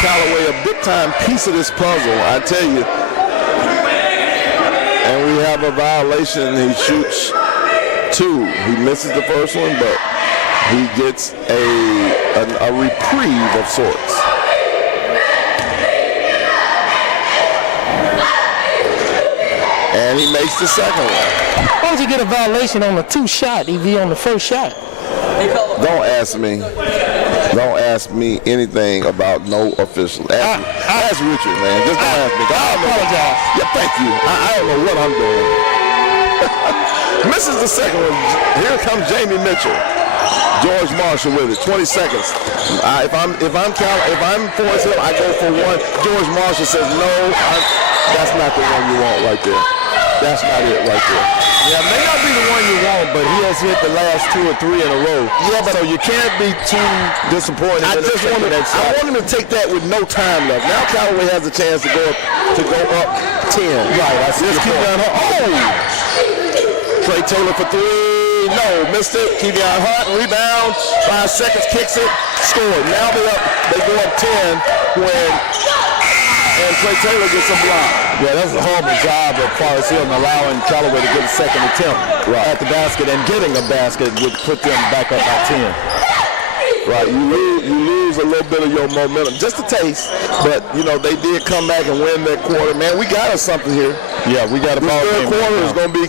Callaway, a big-time piece of this puzzle, I tell you. And we have a violation. He shoots 2. He misses the first one, but he gets a reprieve of sorts. And he makes the second one. Why don't you get a violation on the 2 shot, EV, on the first shot? Don't ask me. Don't ask me anything about no official. Ask Richard, man. Just don't ask me. I apologize. Yeah, thank you. I don't know what I'm doing. Misses the second one. Here comes Jamie Mitchell. George Marshall with it. 20 seconds. If I'm Forrest Hill, I go for 1. George Marshall says no. That's not the one you want right there. That's not it right there. Yeah, may not be the one you want, but he has hit the last 2 or 3 in a row. Yeah, but so you can't be too disappointed. I want him to take that with no time left. Now Callaway has a chance to go up 10. Right. I see. Let's keep down. Trey Taylor for 3. No, missed it. Kevion Hart rebound. 5 seconds, kicks it, scored. Now they go up 10 and Trey Taylor gets a block. Yeah, that's a horrible job of Forest Hill in allowing Callaway to get a second attempt at the basket, and getting a basket would put them back up by 10. Right, you lose a little bit of your momentum, just a taste, but they did come back and win that quarter. Man, we got us something here. Yeah, we got a ball game. This third quarter is going to be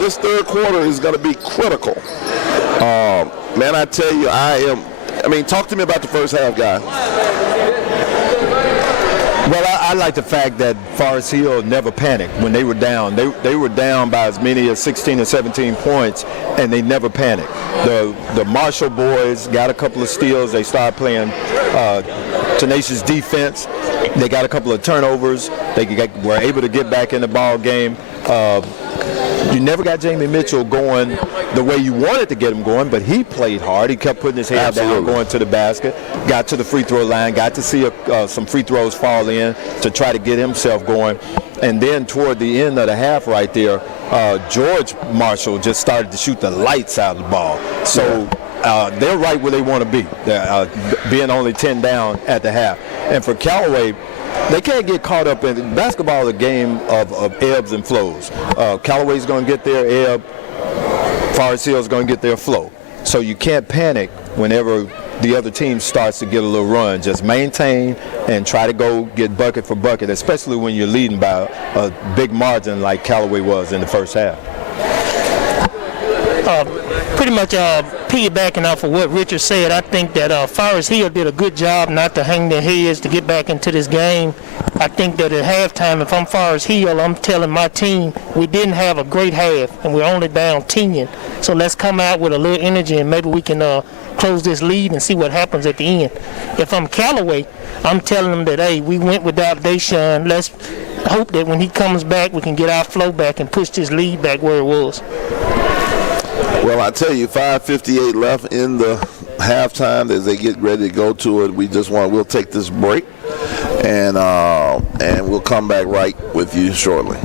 this third quarter is going to be critical. Man, I tell you, talk to me about the first half, guy. Well, I like the fact that Forest Hill never panicked when they were down. They were down by as many as 16 or 17 points, and they never panicked. The Marshall boys got a couple of steals. They started playing tenacious defense. They got a couple of turnovers. They were able to get back in the ball game. You never got Jamie Mitchell going the way you wanted to get him going, but he played hard. He kept putting his head down, going to the basket, got to the free throw line, got to see some free throws fall in to try to get himself going. And then toward the end of the half right there, George Marshall just started to shoot the lights out of the ball. So they're right where they want to be, being only 10 down at the half. And for Callaway, they can't get caught up in basketball. Is a game of ebbs and flows. Callaway's going to get their ebb. Forest Hill's going to get their flow. So you can't panic whenever the other team starts to get a little run. Just maintain and try to go get bucket for bucket, especially when you're leading by a big margin like Callaway was in the first half. Pretty much piggybacking off of what Richard said, I think that Forest Hill did a good job not to hang their heads to get back into this game. I think that at halftime, if I'm Forest Hill, I'm telling my team we didn't have a great half and we're only down 10. So let's come out with a little energy and maybe we can close this lead and see what happens at the end. If I'm Callaway, I'm telling them that, hey, we went without Deshaun. Let's hope that when he comes back, we can get our flow back and push this lead back where it was. Well, I tell you, 5:58 left in the halftime as they get ready to go to it. We'll take this break, and we'll come back right with you shortly.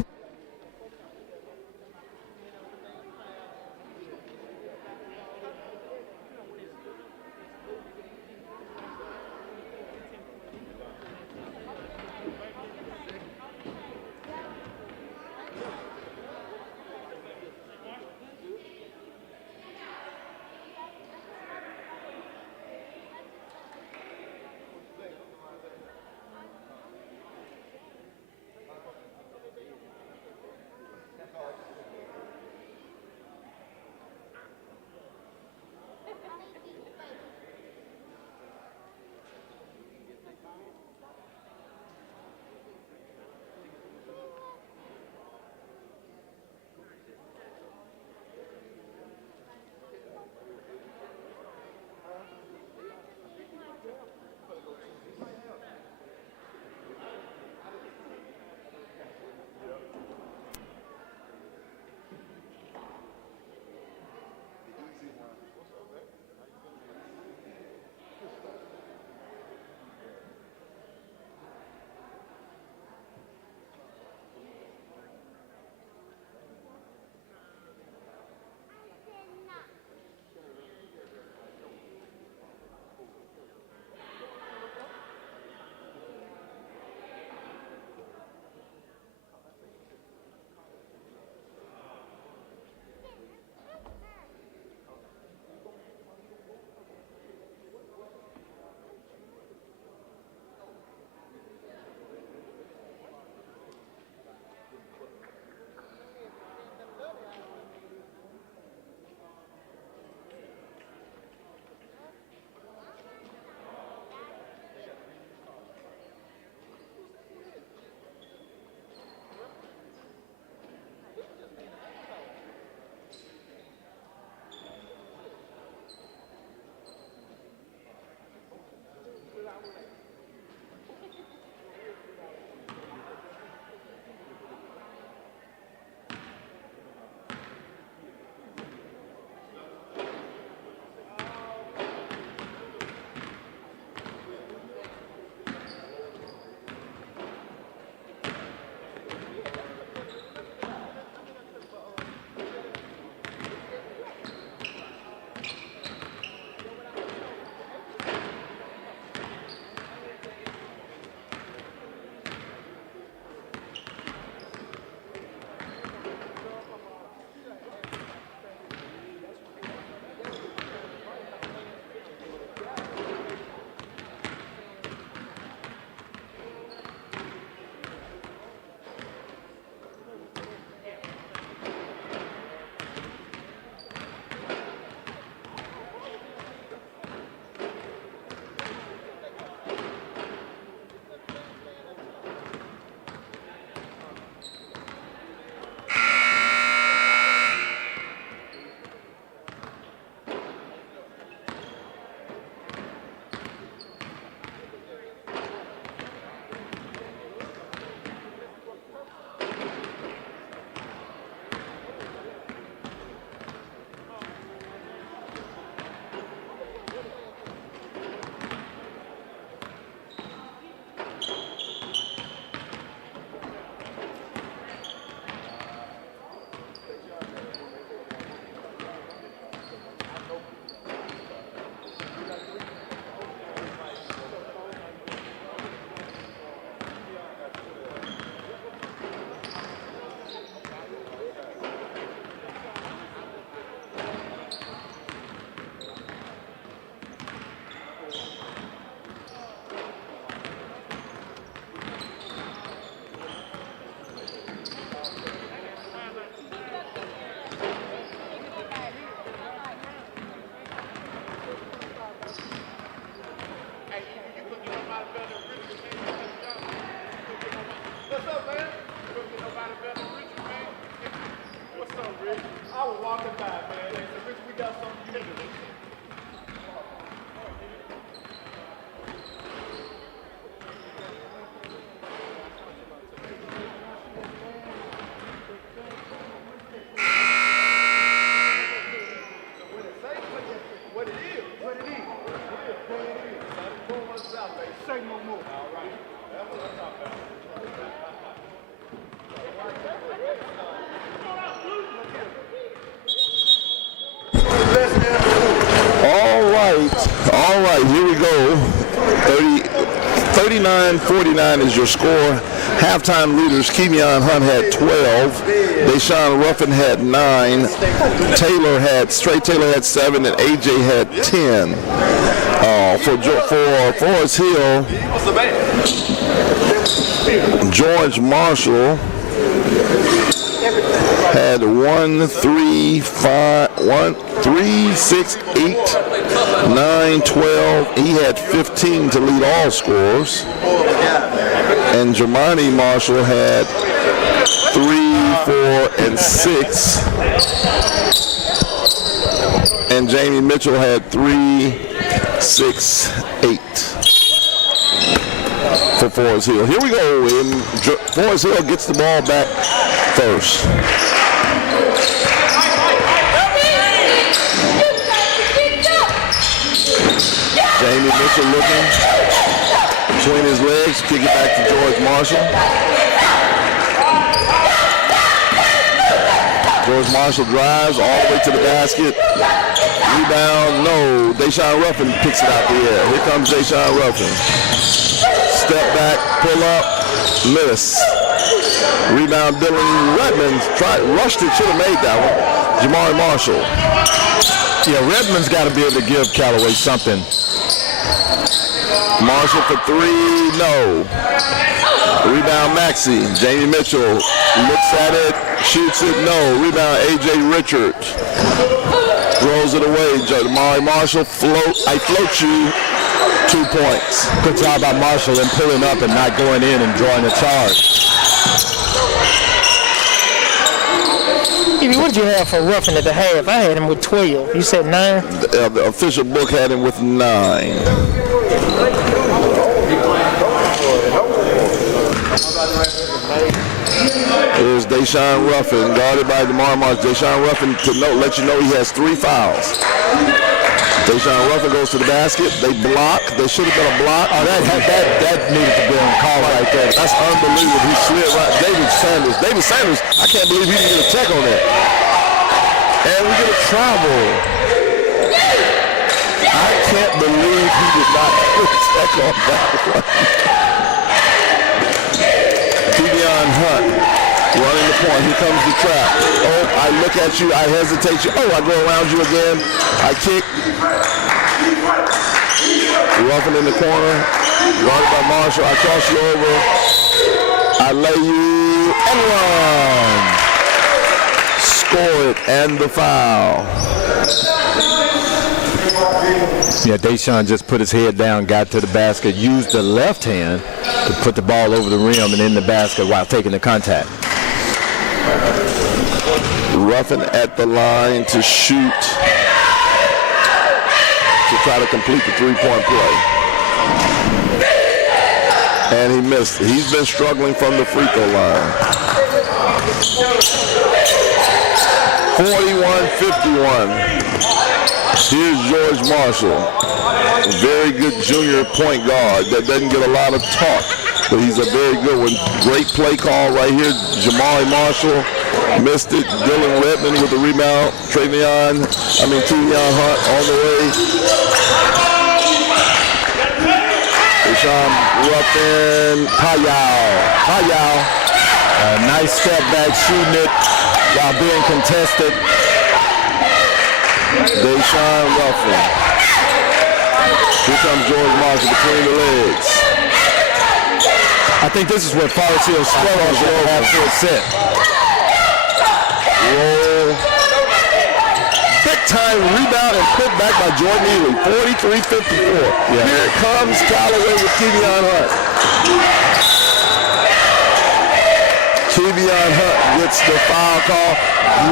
All right, here we go. 39-49 is your score. Halftime leaders, Kevion Hunt had 12. Deshaun Ruffin had 9. Trey Taylor had 7, and AJ had 10. For Forest Hill, George Marshall had 1, 3, 6, 8, 9, 12. He had 15 to lead all scorers. And Jermani Marshall had 3, 4, and 6. And Jamie Mitchell had 3, 6, 8 for Forest Hill. Here we go. And Forest Hill gets the ball back first. Jamie Mitchell looking between his legs, kick it back to George Marshall. George Marshall drives all the way to the basket. Rebound, no. Deshaun Ruffin picks it out the air. Here comes Deshaun Ruffin. Step back, pull up, miss. Rebound, Dylan Redmond rushed it, should have made that one. Jamari Marshall. Yeah, Redmond's got to be able to give Callaway something. Marshall for 3, no. Rebound Maxey. Jamie Mitchell looks at it, shoots it, no. Rebound AJ Richards. Throws it away. Jamari Marshall, I float you 2 points. Good job by Marshall in pulling up and not going in and drawing a charge. What did you have for Ruffin at the half? I had him with 12. You said 9? The official book had him with 9. Here's Deshaun Ruffin, guarded by DeMar Marshall. Deshaun Ruffin, let you know he has 3 fouls. Deshaun Ruffin goes to the basket. They block. They should have been a block. Oh, that needed to be on call right there. That's unbelievable. He slid right. David Sanders, I can't believe he didn't get a check on that. And we get a travel. I can't believe he did not get a check on that one. Kevion Hunt running the point. Here comes the trap. Oh, I look at you. I hesitate you. Oh, I go around you again. I kick. Ruffin in the corner. Guarded by Marshall. I toss you over. I lay you and run. Score it and the foul. Yeah, Deshaun just put his head down, got to the basket, used the left hand to put the ball over the rim and in the basket while taking the contact. Ruffin at the line to shoot, to try to complete the three-point play. And he missed. He's been struggling from the free throw line. 41-51. Here's George Marshall, a very good junior point guard that doesn't get a lot of talk, but he's a very good one. Great play call right here. Jamari Marshall missed it. Dylan Redmond with the rebound. Kevion Hunt on the way. Deshaun Ruffin, Hayao. Nice step back shooting it while being contested. Deshaun Ruffin. Here comes George Marshall between the legs. I think this is where Forest Hill struggles with half court set. Roll. Big time rebound and put back by Jordan Ely. 43-54. Yeah. Here comes Callaway with Kevion Hunt. Kevion Hunt gets the foul call.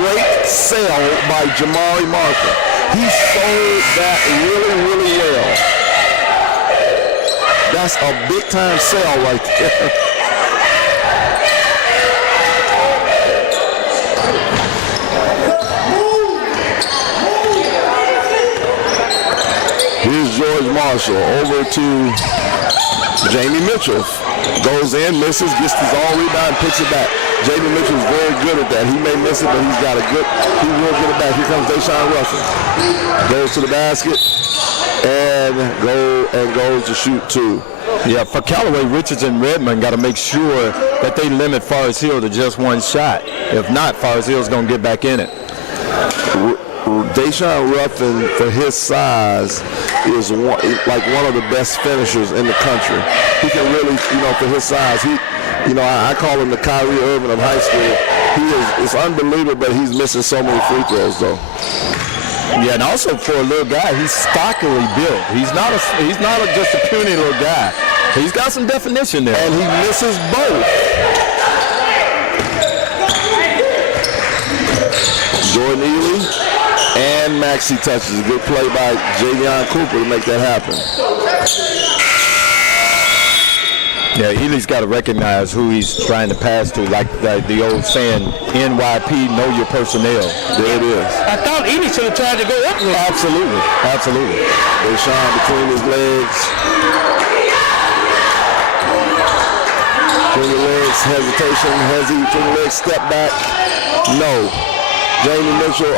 Great sell by Jamari Marshall. He sold that really, really well. That's a big time sell right there. Here's George Marshall over to Jamie Mitchell goes in, misses, gets his own rebound, picks it back. Jamie Mitchell is very good at that. He may miss it, but he will get it back. Here comes Deshaun Ruffin. Goes to the basket and goes to shoot two. Yeah, for Callaway, Richards and Redmond got to make sure that they limit Forest Hill to just one shot. If not, Forest Hill's going to get back in it. Deshaun Ruffin, for his size, is one of the best finishers in the country. He can really, for his size, I call him the Kyrie Irving of high school. It's unbelievable, but he's missing so many free throws, though. Yeah, and also for a little guy, he's stockily built. He's not just a puny little guy. He's got some definition there. And he misses both. Jordan Ely and Maxey touches. A good play by Javion Cooper to make that happen. Yeah, Ely's got to recognize who he's trying to pass to, like the old saying, NYP, know your personnel. There it is. I thought Ely should have tried to go up with it. Absolutely. Deshaun between his legs. Between the legs, hesitation, between the legs, step back. No. Jamie Mitchell,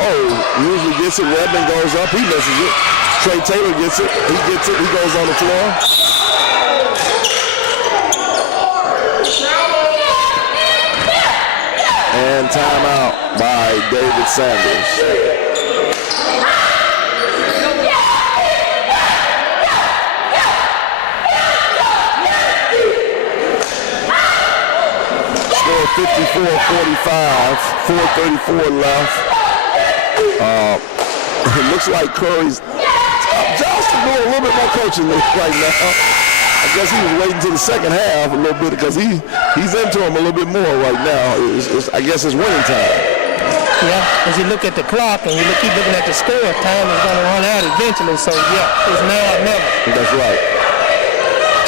usually gets it. Redmond goes up, he misses it. Trey Taylor gets it. He gets it. He goes on the floor. And timeout by David Sanders. Score 54-45, 4:34 left. It looks like Curry's just doing a little bit more coaching right now. I guess he was waiting till the second half a little bit because he's into him a little bit more right now. I guess it's winning time. Yeah, as you look at the clock and keep looking at the score, time is going to run out eventually. So, yeah, it's now or never. That's right.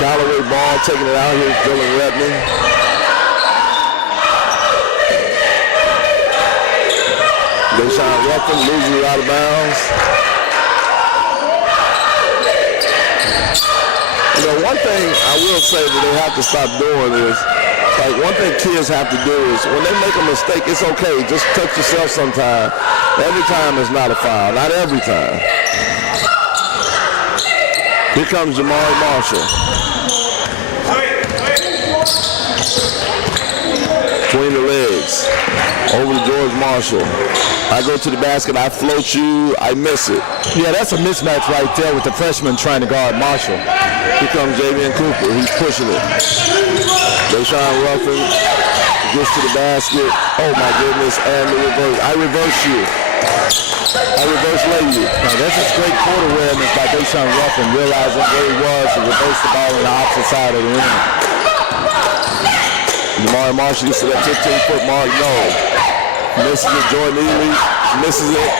Callaway ball taking it out here, Dylan Redmond. Deshaun Ruffin losing it out of bounds. One thing I will say that they have to stop doing is, one thing kids have to do is when they make a mistake, it's okay. Just touch yourself sometime. Every time is not a foul. Not every time. Here comes Jamari Marshall. Between the legs. Over to George Marshall. I go to the basket, I float you, I miss it. Yeah, that's a mismatch right there with the freshman trying to guard Marshall. Here comes Javion Cooper, he's pushing it. Deshaun Ruffin gets to the basket. Oh my goodness, and the reverse. I reverse you. I reverse lay you. Now that's a great court awareness by Deshaun Ruffin, realizing where he was and reverse the ball on the opposite side of the rim. Jamari Marshall gets to that 15-foot mark, no. Misses it, Jordan Ely misses it.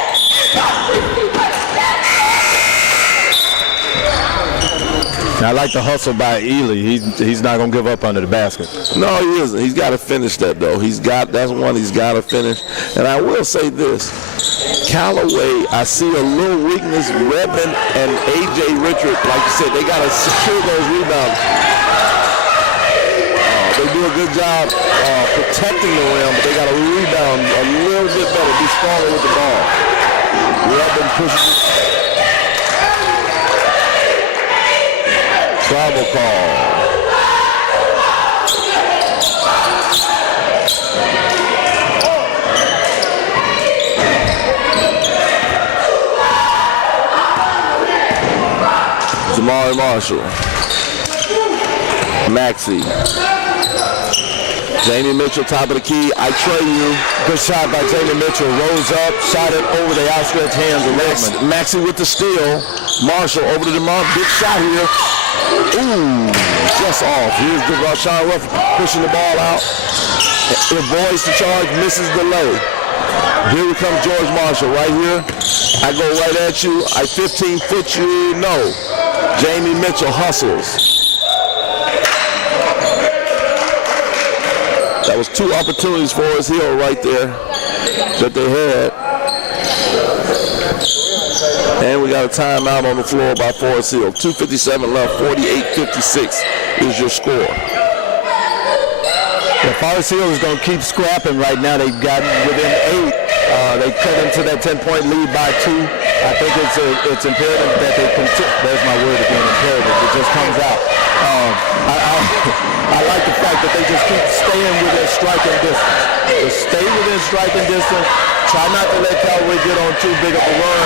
Now, I like the hustle by Ely. He's not going to give up under the basket. No, he isn't. He's got to finish that, though. That's one he's got to finish. And I will say this. Callaway, I see a little weakness. Redmond and A.J. Richard, like you said, they got to secure those rebounds. They do a good job protecting the rim, but they got to rebound a little bit better, be stronger with the ball. Redmond pushes it. Travel call. Jamari Marshall. Maxey. Jamie Mitchell, top of the key. I tray you. Good shot by Jamie Mitchell. Rose up, shot it over the outstretched hands of Redmond. Maxey with the steal. Marshall over to DeMar. Big shot here. Ooh, just off. Here's Deshaun Ruffin pushing the ball out. Avoids the charge, misses the lay. Here comes George Marshall right here. I go right at you. I 15-foot you. No. Jamie Mitchell hustles. That was two opportunities for Forest Hill right there that they had. And we got a timeout on the floor by Forest Hill. 2:57 left, 48-56 is your score. Yeah, Forest Hill is going to keep scrapping right now. They've gotten within 8. They cut into that 10-point lead by 2. I think it's imperative that they continue. There's my word again, imperative. It just comes out. I like the fact that they just keep staying within striking distance. Just stay within striking distance. Try not to let Callaway get on too big of a run.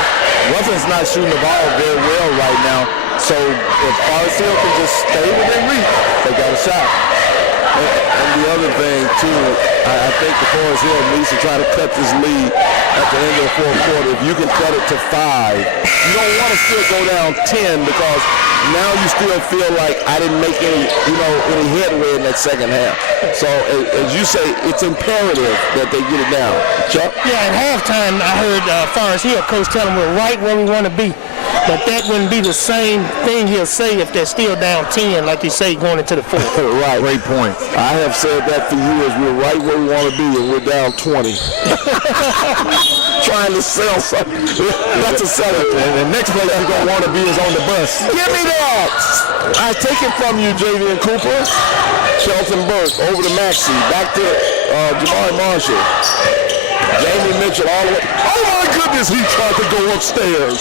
Ruffin's not shooting the ball very well right now. So if Forest Hill can just stay within reach, they got a shot. And the other thing, too, I think the Forest Hill needs to try to cut this lead at the end of the fourth quarter. If you can cut it to 5, you don't want to still go down 10 because now you still feel like I didn't make any headway in that second half. So, as you say, it's imperative that they get it down. Chuck? Yeah, at halftime, I heard Forest Hill coach tell them we're right where we want to be. But that wouldn't be the same thing he'll say if they're still down 10, like you say, going into the fourth. Right. Great point. I have said that for years. We're right where we want to be, and we're down 20. Trying to sell something. That's a selling. And the next place you're going to want to be is on the bus. Give me that. I take it from you, Javian Cooper. Shelton Burke over to Maxey. Back to Jamari Marshall. Jamie Mitchell all the way. Oh, my goodness, he tried to go upstairs.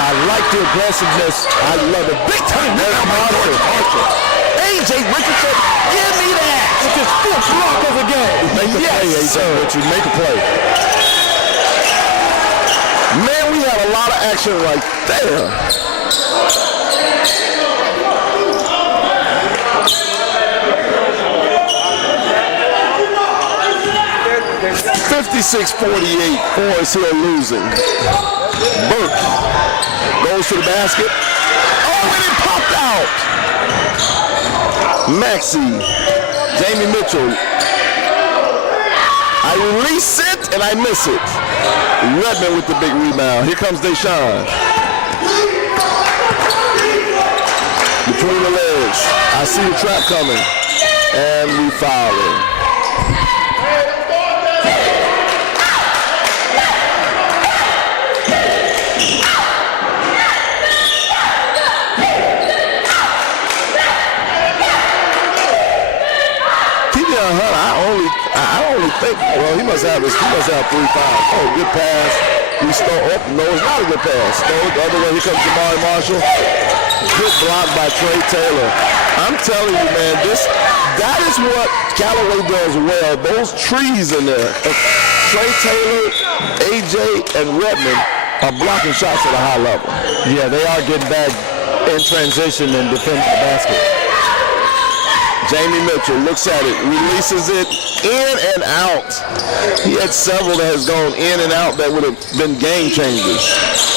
I like the aggressiveness. I love it. Big time now by George Marshall. A.J. Richardson, give me that. It's his 5th block of the game. Make a play, A.J. Richardson. Make a play. Man, we had a lot of action right there. (56-48), Forest Hill losing. Burke goes to the basket. Oh, and it popped out. Maxey, Jamie Mitchell. I release it and I miss it. Redmond with the big rebound. Here comes Deshaun. Between the legs. I see the trap coming. And we foul him. I only think, well, he must have 3 fouls. Oh, good pass. He stole. Oh, no, it's not a good pass. Stole it the other way. Here comes Jamari Marshall. Good block by Trey Taylor. I'm telling you, man, that is what Callaway does well. Those trees in there. Trey Taylor, AJ, and Redmond are blocking shots at a high level. Yeah, they are getting back in transition and defending the basket. Jamie Mitchell looks at it, releases it in and out. He had several that has gone in and out that would have been game changers.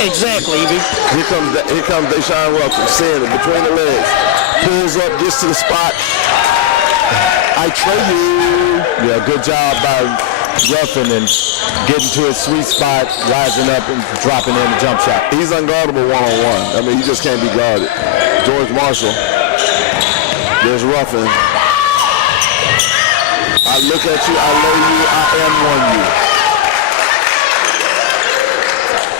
Exactly, Evie. Here comes Deshaun Ruffin, seeing it between the legs. Pulls up, gets to the spot. I trade you. Yeah, good job by Ruffin and getting to his sweet spot, rising up and dropping in the jump shot. He's unguardable one-on-one. I mean, he just can't be guarded. George Marshall. There's Ruffin. I look at you, I love you, I am one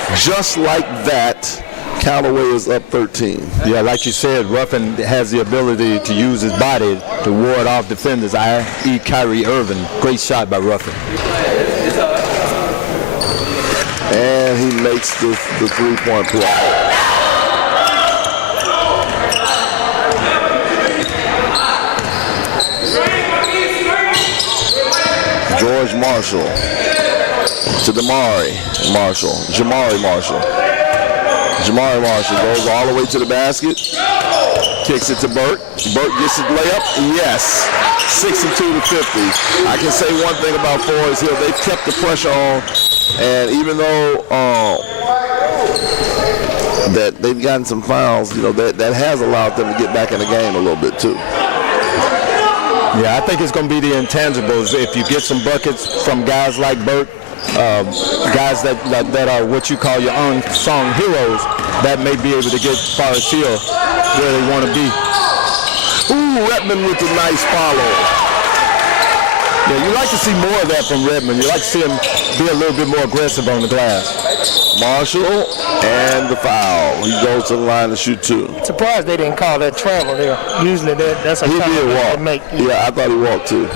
you. Just like that, Callaway is up 13. Yeah, like you said, Ruffin has the ability to use his body to ward off defenders, i.e. Kyrie Irving. Great shot by Ruffin. And he makes the three-point play. George Marshall to Jamari Marshall. Jamari Marshall goes all the way to the basket. Kicks it to Burke. Burke gets his layup. Yes. 62-50. I can say one thing about Forest Hill. They've kept the pressure on. And even though that they've gotten some fouls, that has allowed them to get back in the game a little bit too. Yeah, I think it's going to be the intangibles. If you get some buckets from guys like Burke, guys that are what you call your unsung heroes, that may be able to get Forest Hill where they want to be. Ooh, Redmond with a nice follow. Yeah, you like to see more of that from Redmond. You like to see him be a little bit more aggressive on the glass. Marshall and the foul. He goes to the line to shoot 2. Surprised they didn't call that travel there. Usually that's a He foul did they walk. make. Yeah, I thought he walked too.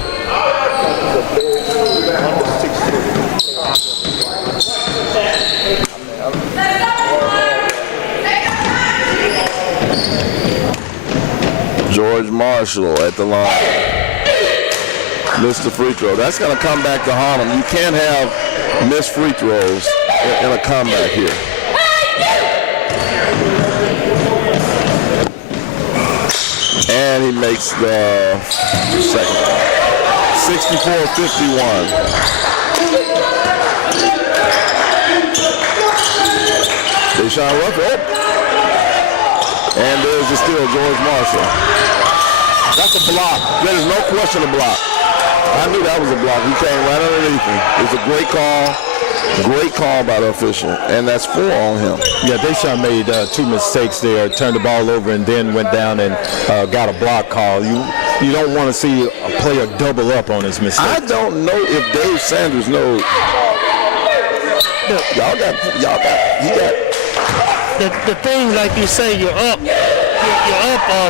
George Marshall at the line. Missed the free throw. That's going to come back to Harlem. You can't have missed free throws in a comeback here. And he makes the second one. 64-51. Deshaun Ruffin. And there's the steal, George Marshall. That's a block. There is no question a block. I knew that was a block. He came right underneath him. It was a great call. Great call by the official. And that's 4 on him. Yeah, Deshaun made 2 mistakes there. Turned the ball over and then went down and got a block call. You don't want to see a player double up on his mistake. I don't know if Dave Sanders knows. He got. The thing, like you say, you're up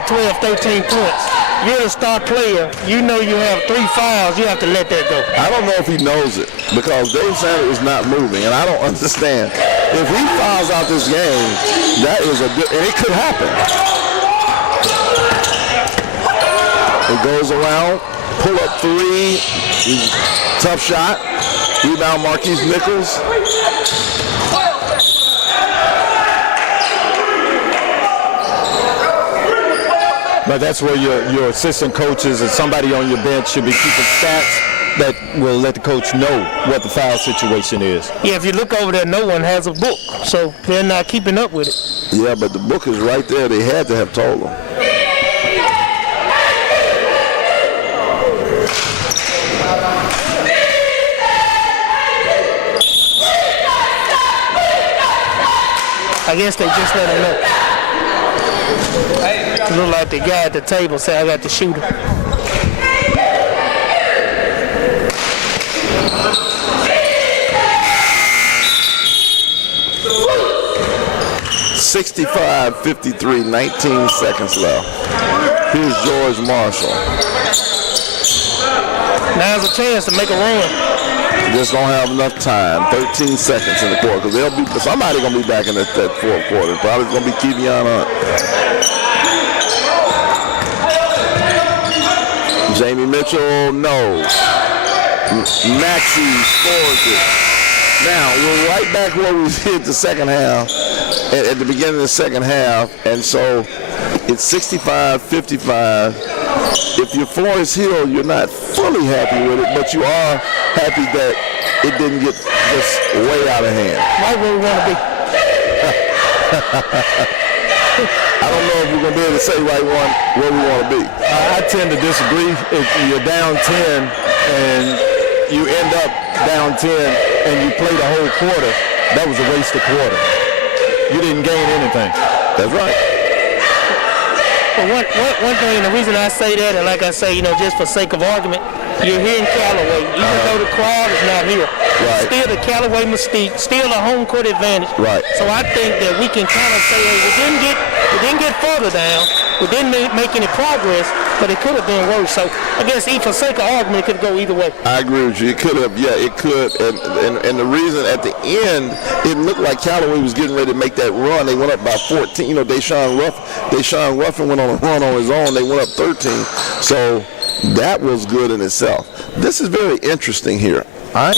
12, 13 points. You're the star player. You know you have 3 fouls. You have to let that go. I don't know if he knows it because Dave Sanders is not moving, and I don't understand. If he fouls out this game, that is and it could happen. It goes around, pull up 3, tough shot, rebound Marquise Nichols. But that's where your assistant coaches and somebody on your bench should be keeping stats that will let the coach know what the foul situation is. Yeah, if you look over there, no one has a book, so they're not keeping up with it. Yeah, but the book is right there. They had to have told them. I guess they just let him know. It look like the guy at the table said, I got the shooter. (65-53), 19 seconds left. Here's George Marshall. Now's a chance to make a run. Just don't have enough time. 13 seconds in the quarter because somebody gonna be back in that 4th quarter. Probably gonna be Kevion Hunt. Jamie Mitchell, no. Maxey scores it. Now, we're right back where we hit the second half, at the beginning of the second half, and so it's 65-55. If you're Forest Hill, you're not fully happy with it, but you are happy that it didn't get just way out of hand. Right where we want to be. I don't know if we're going to be able to say right where we want to be. I tend to disagree. If you're down 10 and you end up down 10 and you play the whole quarter, that was a waste of quarter. You didn't gain anything. That's right. Well, one thing, the reason I say that, and like I say, just for sake of argument, you're here in Callaway, even though the crowd is not here. Right. Still the Callaway mystique, still a home court advantage. Right. So I think that we can kind of say, hey, we didn't get further down, we didn't make any progress, but it could have been worse. So I guess for sake of argument, it could go either way. I agree with you. It could have, yeah, it could. And the reason at the end, it looked like Callaway was getting ready to make that run. They went up by 14. Deshaun Ruffin went on a run on his own. They went up 13. So that was good in itself. This is very interesting here. I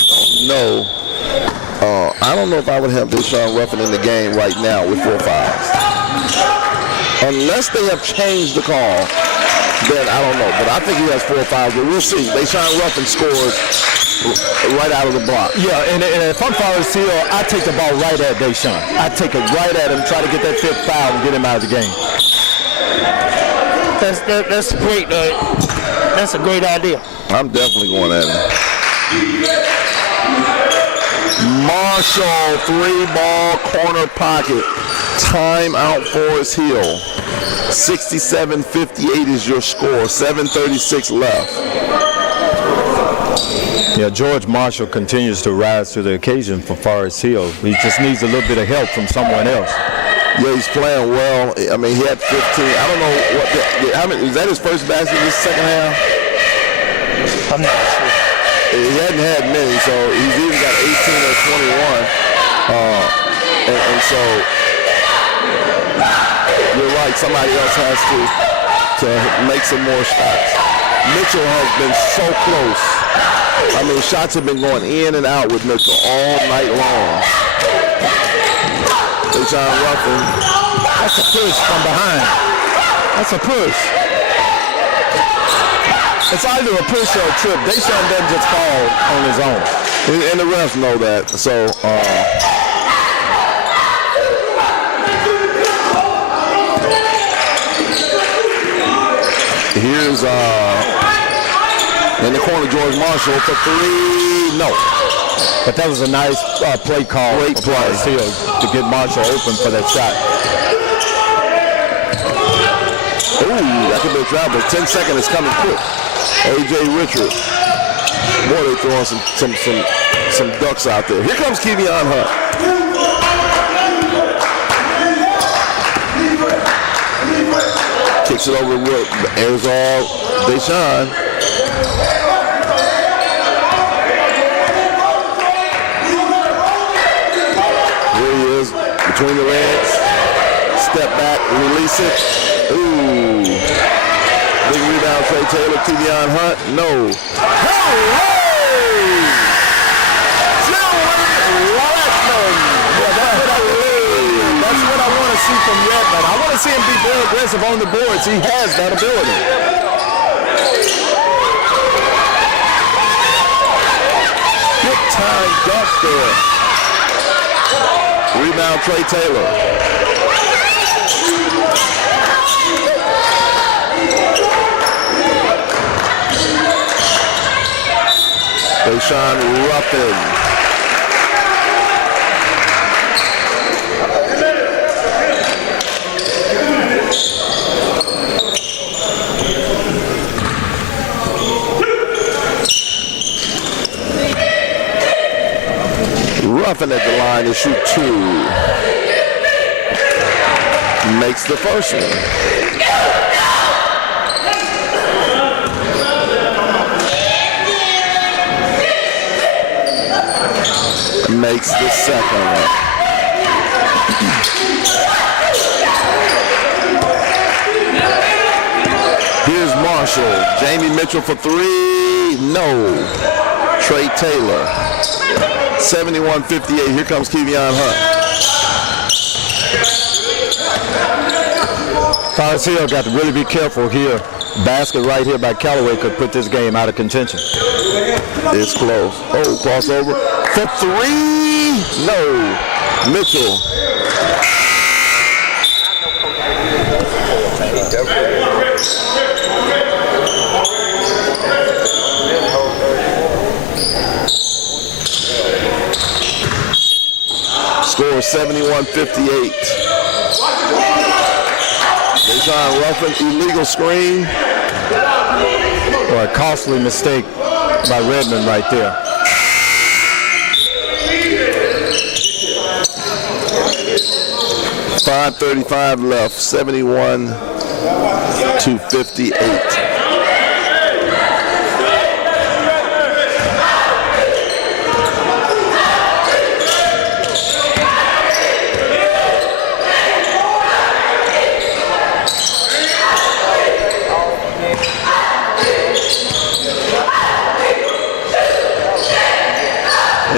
don't know if I would have Deshaun Ruffin in the game right now with 4 fouls. Unless they have changed the call, then I don't know. But I think he has 4 fouls, but we'll see. Deshaun Ruffin scores right out of the block. Yeah, and if I'm Forest Hill, I take the ball right at Deshaun. I take it right at him, try to get that 5th foul and get him out of the game. That's great. That's a great idea. I'm definitely going at him. Marshall, 3-ball corner pocket. Timeout Forest Hill. 67-58 is your score. 7:36 left. Yeah, George Marshall continues to rise to the occasion for Forest Hill. He just needs a little bit of help from someone else. Yeah, he's playing well. I mean, he had 15. I don't know how many. Is that his first basket this second half? I'm not sure. He hadn't had many, so he's either got 18 or 21. And so you're right. Somebody else has to make some more shots. Mitchell has been so close. I mean, shots have been going in and out with Mitchell all night long. Deshaun Ruffin. That's a push from behind. That's a push. It's either a push or a trip. Deshaun doesn't just fall on his own. And the refs know that. So, here's in the corner, George Marshall for three. No. But that was a nice play call. Great play to get Marshall open for that shot. Ooh, that could be a travel. 10 seconds is coming quick. A.J. Richard. Boy, they throwing some ducks out there. Here comes Kevion Hunt. Kicks it over to airs all Deshaun. Here he is between the legs. Step back, release it. Ooh. Big rebound, Trey Taylor, Kevion Hunt. No. That's what I want to see from Redmond. I want to see him be very aggressive on the boards. He has that ability. Good time dunk there. Rebound, Trey Taylor. Deshaun Ruffin. Ruffin at the line to shoot two. Makes the first one. Makes the second one. Here's Marshall. Jamie Mitchell for three. No. Trey Taylor. 71-58. Here comes Kevion Hunt. Forest Hill got to really be careful here. Basket right here by Callaway could put this game out of contention. It's close. Oh, crossover. For three. No. Mitchell. Score 71-58. Deshaun Ruffin, illegal screen. Or a costly mistake by Redmond right there. .535 left, 71-58.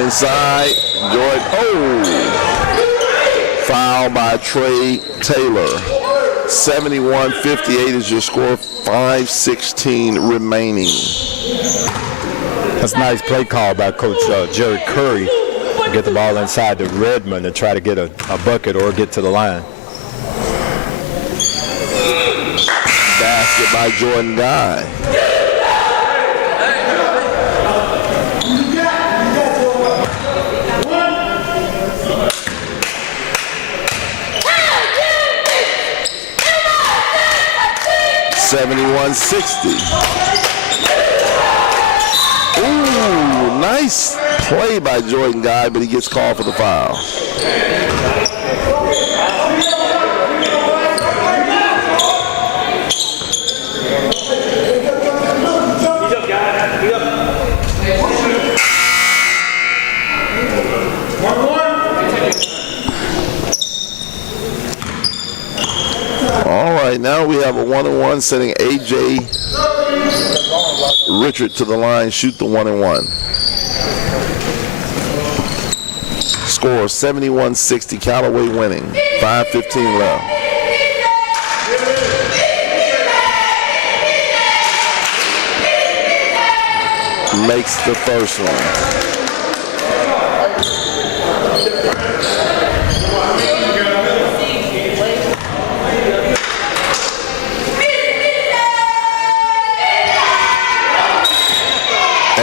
Inside, Jordan. Oh! Foul by Trey Taylor. 71-58 is your score. 5:16 remaining. That's a nice play call by Coach Jerry Curry to get the ball inside to Redmond to try to get a bucket or get to the line. Basket by Jordan Guy. Ooh, nice play by Jordan Guy, but he gets called for the foul. All right, now we have a 1-and-1 sending A.J. Richard to the line, shoot the 1-and-1. Score 71-60, Callaway winning. 5:15 left. Makes the first one.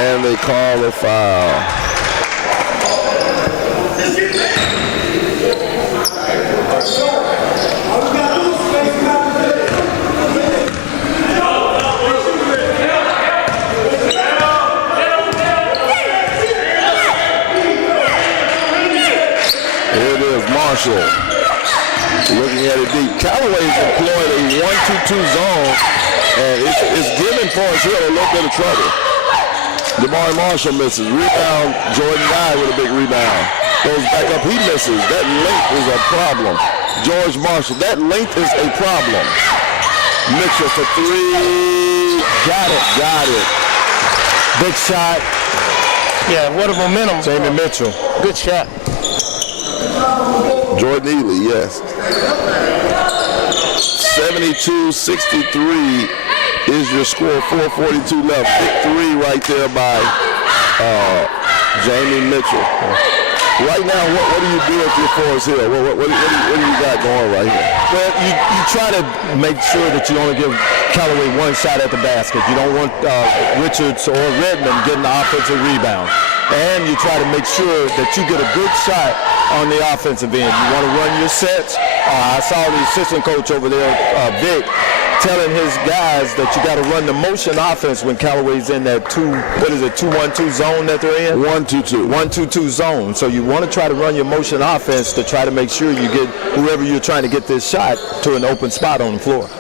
And they call a foul. Here it is, Marshall. Looking at it deep. Callaway's employed a 1-2-2 zone, and it's giving Forest Hill a little bit of trouble. DeMar Marshall misses. Rebound, Jordan Guy with a big rebound. Goes back up, he misses. That length is a problem. George Marshall, that length is a problem. Mitchell for three. Got it. Big shot. Yeah, what a momentum. Jamie Mitchell. Good shot. Jordan Ely, yes. 72-63 is your score. 4:42 left. Big three right there by Jamie Mitchell. Right now, what do you do at your Forest Hill? What do you got going right here? Well, you try to make sure that you only give Callaway one shot at the basket. You don't want Richards or Redmond getting the offensive rebound. And you try to make sure that you get a good shot on the offensive end. You want to run your sets. I saw the assistant coach over there, Vic, telling his guys that you got to run the motion offense when Callaway's in that 2-1-2 zone that they're in? 1-2-2. 1-2-2 zone. So you want to try to run your motion offense to try to make sure you get whoever you're trying to get this shot to an open spot on the floor.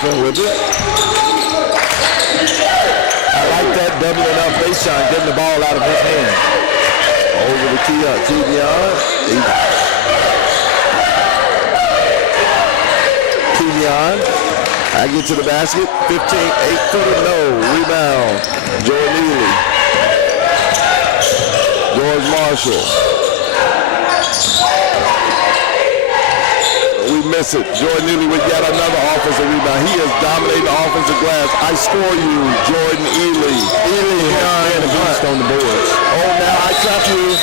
With it. I like that doubling up Deshaun, getting the ball out of his hand. Over the Kevion. I get to the basket. 15, 8-footer, no. Rebound. Jordan Ely. George Marshall. We miss it. Jordan Ely with yet another offensive rebound. He has dominated the offensive glass. I score you, Jordan Ely. Ely and a beast on the boards. Oh, now I cut you.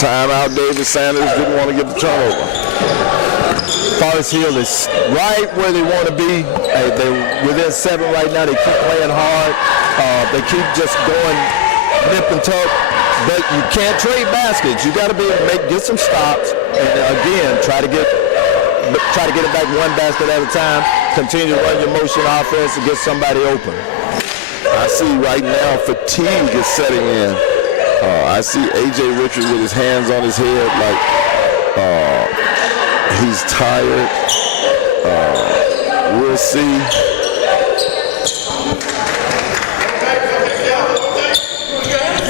Timeout. David Sanders didn't want to get the turnover. Forest Hill is right where they want to be. They're within 7 right now. They keep playing hard. They keep just going nip and tuck. But you can't trade baskets. You got to be able to get some stops, and again, try to get it back one basket at a time. Continue to run your motion offense and get somebody open. I see right now fatigue is setting in. I see A.J. Richards with his hands on his head like he's tired. We'll see.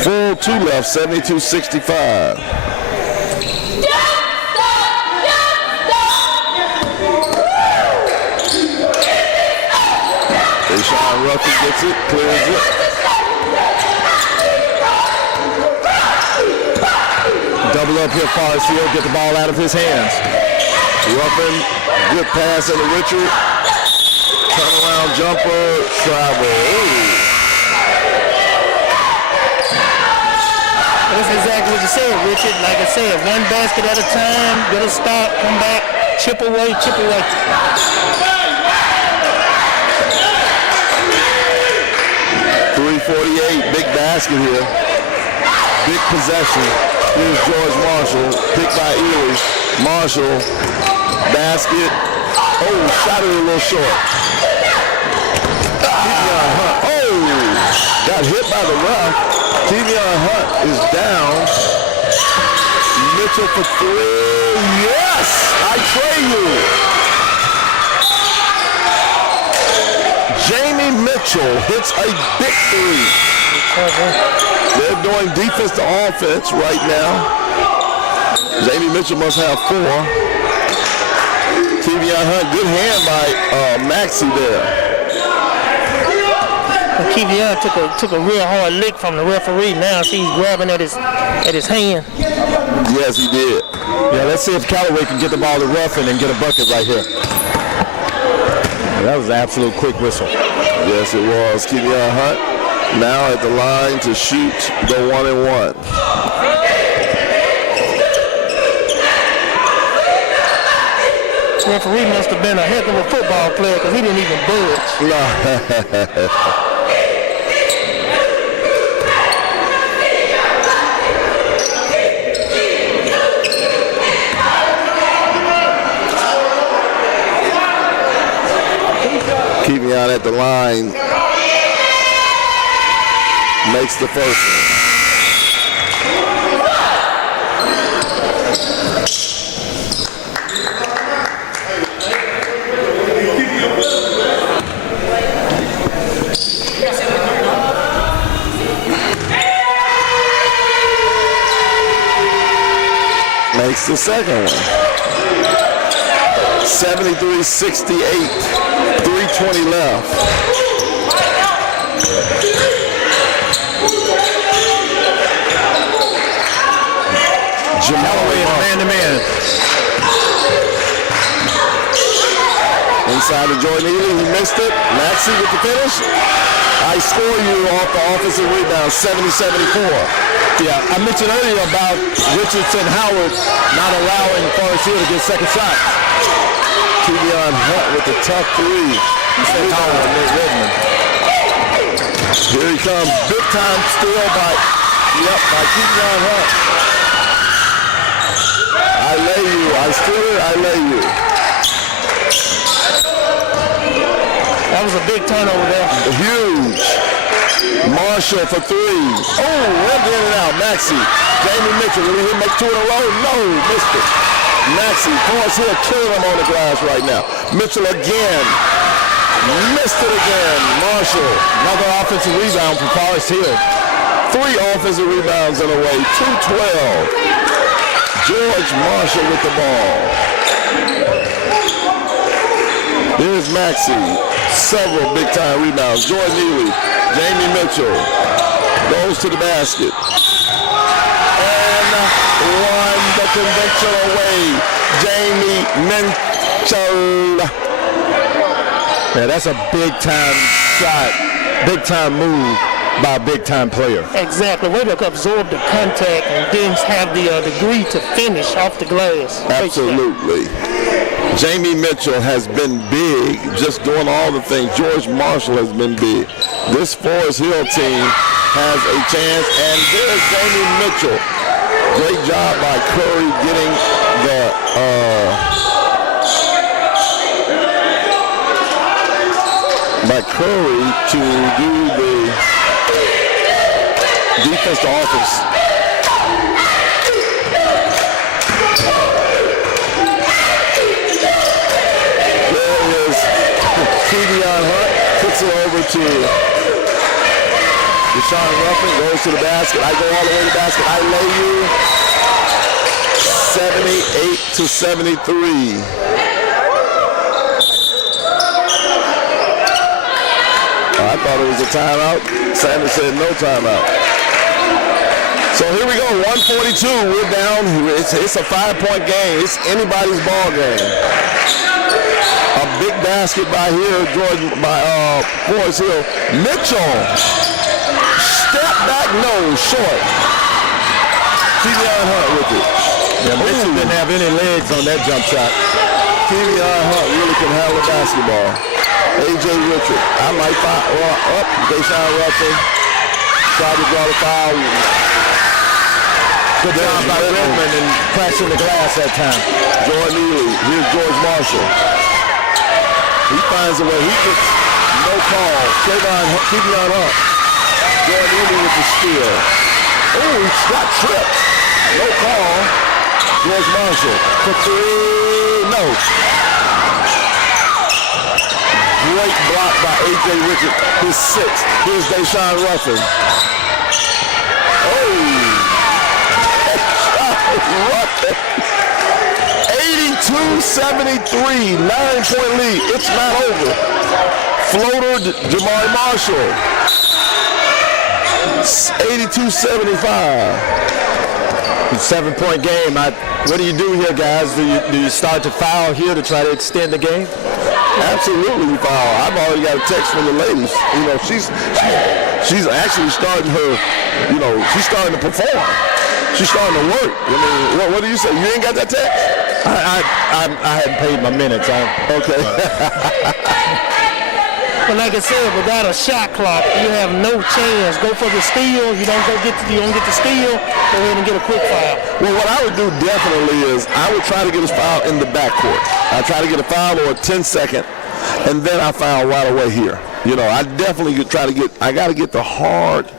Full 2 left, 72-65. Deshaun Ruffin gets it, clears it. Double up here, Forest Hill, get the ball out of his hands. Ruffin, good pass into Richard. Turnaround jumper, travel. Ooh. That's exactly what you said, Richard. Like I said, one basket at a time, get a stop, come back, chip away. 148, big basket here. Big possession. Here's George Marshall, picked by Ely. Marshall, basket. Oh, shot it a little short. Kevion Hunt. Oh, got hit by the ref. Kevion Hunt is down. Mitchell for three. Yes, I trade you. Jamie Mitchell hits a big three. They're doing defense to offense right now. Jamie Mitchell must have 4. Kevion Hunt, good hand by Maxey there. Kevion took a real hard lick from the referee. Now he's grabbing at his hand. Yes, he did. Yeah, let's see if Callaway can get the ball to Ruffin and get a bucket right here. That was an absolute quick whistle. Yes, it was. Kevion Hunt now at the line to shoot the 1-and-1. Referee must have been a heck of a football player because he didn't even budge. No. Kevion at the line makes the first one. Makes the second one. 73-68. 3:20 left. Callaway is man-to-man. Inside to Jordan Ely, he missed it. Maxey with the finish. I score you off the offensive rebound, 70-74. Yeah, I mentioned earlier about Richardson Howard not allowing Forest Hill to get second shot. Kevion Hunt with the tough three. Here he comes. Big time steal by Kevion Hunt. I lay you. I steal it. I lay you. That was a big turnover there. Huge. Marshall for three. Oh, well in and out. Maxey. Jamie Mitchell. Will he make 2 in a row? No, missed it. Maxey. Forrest Hill killing him on the glass right now. Mitchell again. Missed it again. Marshall. Another offensive rebound for Forest Hill. 3 offensive rebounds in a way. 2-12. George Marshall with the ball. Here's Maxey. Several big-time rebounds. Jordan Ely. Jamie Mitchell goes to the basket. And won the conventional way. Jamie Mitchell. Yeah, that's a big-time shot, big-time move by a big-time player. Exactly. Way to absorb the contact and then have the degree to finish off the glass. Absolutely. Jamie Mitchell has been big, just doing all the things. George Marshall has been big. This Forest Hill team has a chance, and there's Jamie Mitchell. Great job by Curry getting to do the defense to offense. Kevion Hunt puts it over to Deshaun Ruffin, goes to the basket. I go all the way to the basket. I lay you 78-73. I thought it was a timeout. Sanders said no timeout. So here we go, 142. We're down. It's a 5-point game. It's anybody's ball game. A big basket by Forest Hill. Mitchell. Step back, no, short. Kevion Hunt with it. Yeah, Mitchell didn't have any legs on that jump shot. Kevion Hunt really can handle the basketball. A.J. Richard. I might find up. Deshaun Ruffin. Tried to draw the foul. Good job by Redmond and crashing the glass that time. Jordan Ely. Here's George Marshall. He finds a way. He gets no call. Trayvon keeping on up. Jordan Ely with the steal. Oh, he got tripped. No call. George Marshall for three. No. Great block by A.J. Richards. His sixth. Here's Deshaun Ruffin. Oh. Ruffin. 82-73. 9-point lead. It's not over. Floater, Jamari Marshall. 82-75. 7-point game. What do you do here, guys? Do you start to foul here to try to extend the game? Absolutely, we foul. I've already got a text from the ladies. You know, she's actually starting her. You know, she's starting to perform. She's starting to work. I mean, what do you say? You ain't got that text? I hadn't paid my minutes. Okay. But like I said, without a shot clock, you have no chance. Go for the steal. You don't get the steal. Go ahead and get a quick foul. Well, what I would do definitely is I would try to get a foul in the backcourt. I try to get a foul or a 10-second, and then I foul right away here. You know, I definitely try to get. I got to get the hard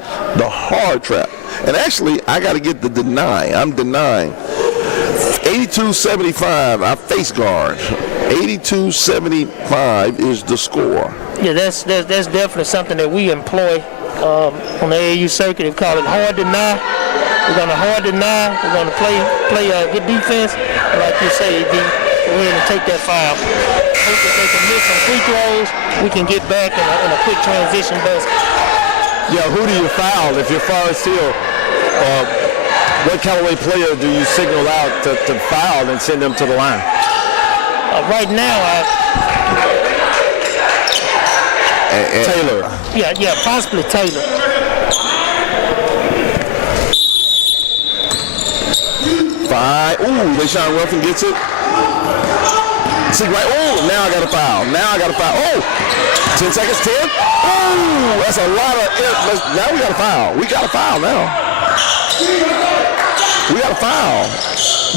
trap, and actually I got to get the deny. I'm denying. 82-75. I face guard. 82-75 is the score. Yeah, that's definitely something that we employ on the AAU circuit. They call it hard deny. We're going to hard deny. We're going to play good defense. And like you say, go ahead and take that foul. Hope that they can miss some free throws. We can get back in a quick transition basket. Yeah, who do you foul if you're Forest Hill? What Callaway player do you signal out to foul and send them to the line? Right now, Taylor. Yeah, possibly Taylor. Five. Ooh, Deshaun Ruffin gets it. See, right. Oh, now I got a foul. Oh, 10 seconds, 10. Oh, that's a lot of. Now we got a foul. We got a foul now. We got a foul.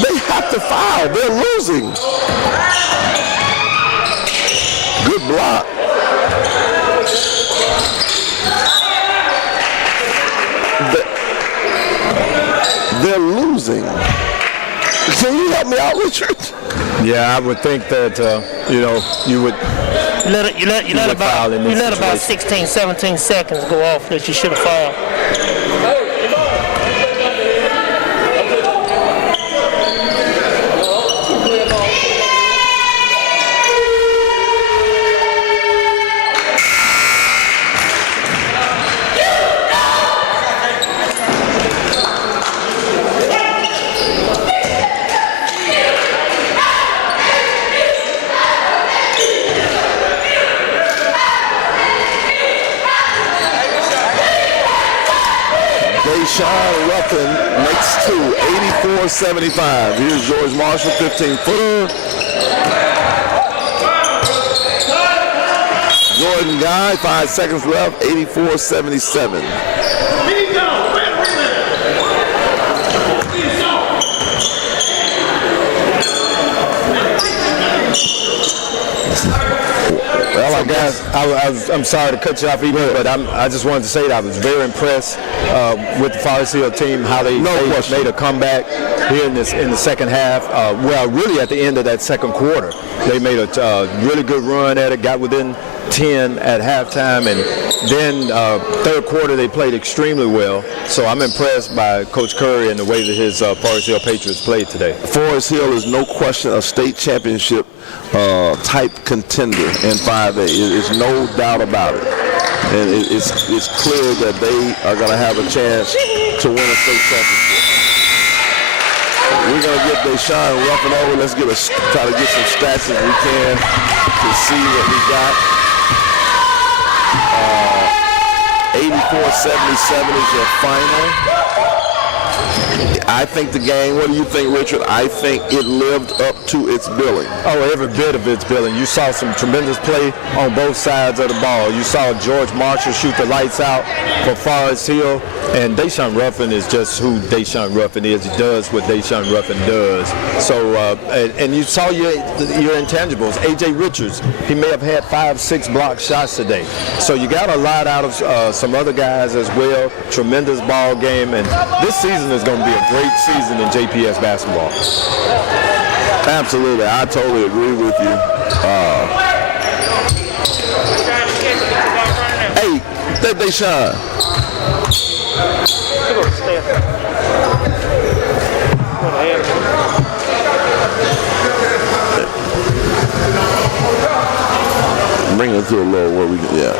They have to foul. They're losing. Good block. They're losing. Can you help me out, Richard? Yeah, I would think that you would. You let about 16, 17 seconds go off that you should have fouled. Deshaun Ruffin makes two, 84-75. Here's George Marshall, 15-footer. Jordan Guy, 5 seconds left, 84-77. Well, I guess I'm sorry to cut you off, Ethan, but I just wanted to say that I was very impressed with the Forest Hill team, how they made a comeback here in the second half. Really at the end of that second quarter, they made a really good run at it, got within 10 at halftime, and then third quarter they played extremely well. So I'm impressed by Coach Curry and the way that his Forest Hill Patriots played today. Forest Hill is no question a state championship type contender in 5A. There's no doubt about it. And it's clear that they are going to have a chance to win a state championship. We're going to get Deshaun Ruffin over. Let's try to get some stats if we can to see what we got. 84-77 is your final. I think the game, what do you think, Richard? I think it lived up to its billing. Oh, every bit of its billing. You saw some tremendous play on both sides of the ball. You saw George Marshall shoot the lights out for Forest Hill, and Deshaun Ruffin is just who Deshaun Ruffin is. He does what Deshaun Ruffin does. So, and you saw your intangibles. A.J. Richards, he may have had 5-6 block shots today. So you got a lot out of some other guys as well. Tremendous ball game, and this season is going to be a great season in JPS basketball. Absolutely, I totally agree with you. Hey, Deshaun. Bring it to a low where we can, yeah.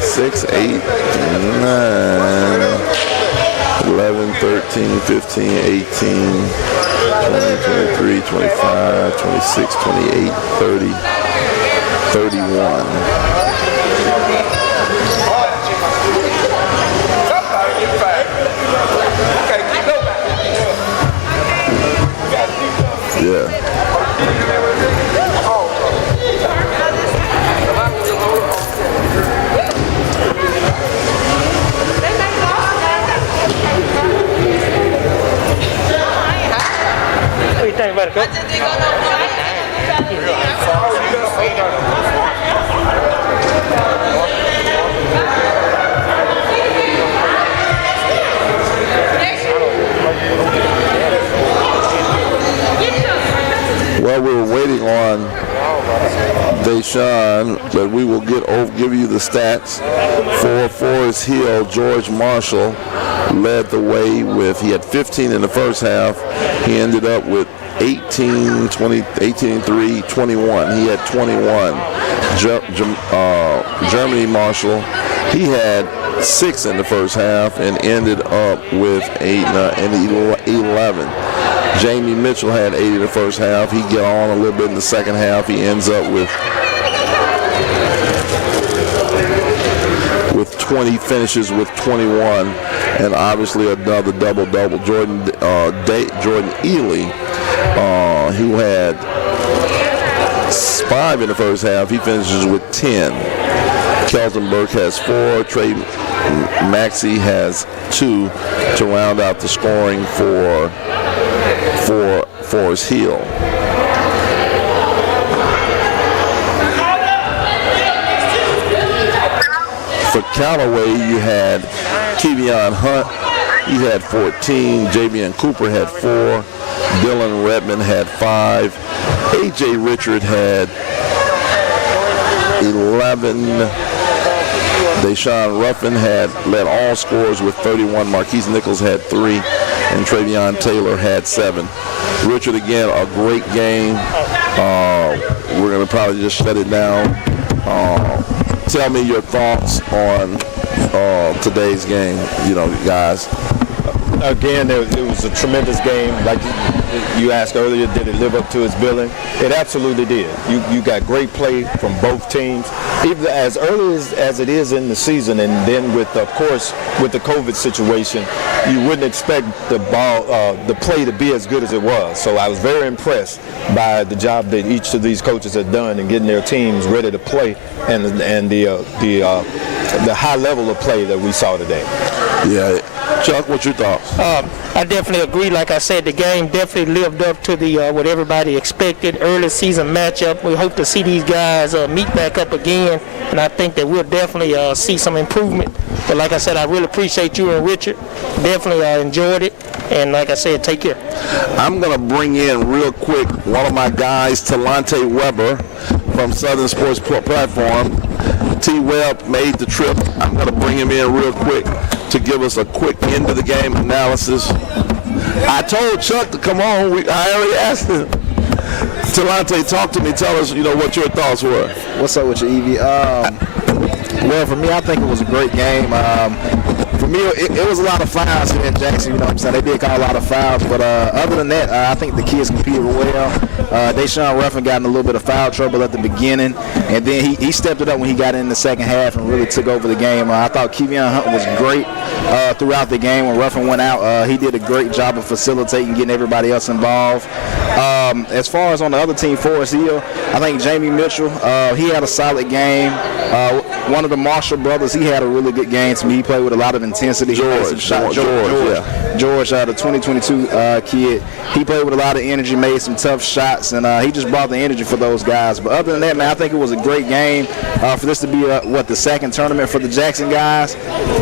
Six, 8, 9, 11, 13, 15, 18, 20, 23, 25, 26, 28, 30, 31. Yeah. What do you think about it, Coach? Well, we're waiting on Deshaun, but we will give you the stats. For Forest Hill, George Marshall led the way with, he had 15 in the first half. He ended up with 18, 20, 18, 3, 21. He had 21. Germany Marshall, he had 6 in the first half and ended up with 11. Jamie Mitchell had 8 in the first half. He got on a little bit in the second half. He ends up with 20, finishes with 21, and obviously another double-double. Jordan Ely, who had 5 in the first half, he finishes with 10. Kelton Burke has 4. Trey Maxey has 2 to round out the scoring for Forest Hill. For Callaway, you had Kevion Hunt. He had 14. Javion Cooper had 4. Dylan Redmond had 5. A.J. Richard had 11. Deshaun Ruffin had led all scorers with 31. Marquise Nichols had 3. And Travion Taylor had 7. Richard, again, a great game. We're going to probably just shut it down. Tell me your thoughts on today's game, guys. Again, it was a tremendous game. Like you asked earlier, did it live up to its billing? It absolutely did. You got great play from both teams, even as early as it is in the season, and then with the COVID situation, you wouldn't expect the play to be as good as it was. So I was very impressed by the job that each of these coaches have done in getting their teams ready to play, and the high level of play that we saw today. Yeah. Chuck, what's your thoughts? I definitely agree. Like I said, the game definitely lived up to the what everybody expected. Early season matchup. We hope to see these guys meet back up again, and I think that we'll definitely see some improvement. But like I said, I really appreciate you and Richard. Definitely enjoyed it, and like I said, take care. I'm going to bring in real quick one of my guys, Talante Weber from Southern Sports Platform. T-Webb made the trip. I'm going to bring him in real quick to give us a quick end of the game analysis. I told Chuck to come on. I already asked him. Talante, talk to me. Tell us, what your thoughts were. What's up with you, Evie? Well, for me, I think it was a great game. For me, it was a lot of fouls here in Jackson. You know what I'm saying? They did call a lot of fouls, but other than that, I think the kids competed well. Deshaun Ruffin got in a little bit of foul trouble at the beginning, and then he stepped it up when he got in the second half and really took over the game. I thought Kevion Hunt was great throughout the game. When Ruffin went out, he did a great job of facilitating, getting everybody else involved. As far as on the other team, Forest Hill, I think Jamie Mitchell, he had a solid game. One of the Marshall brothers, he had a really good game to me. He played with a lot of intensity. George, the 2022 kid, he played with a lot of energy, made some tough shots, and he just brought the energy for those guys. But other than that, man, I think it was a great game. For this to be the second tournament for the Jackson guys.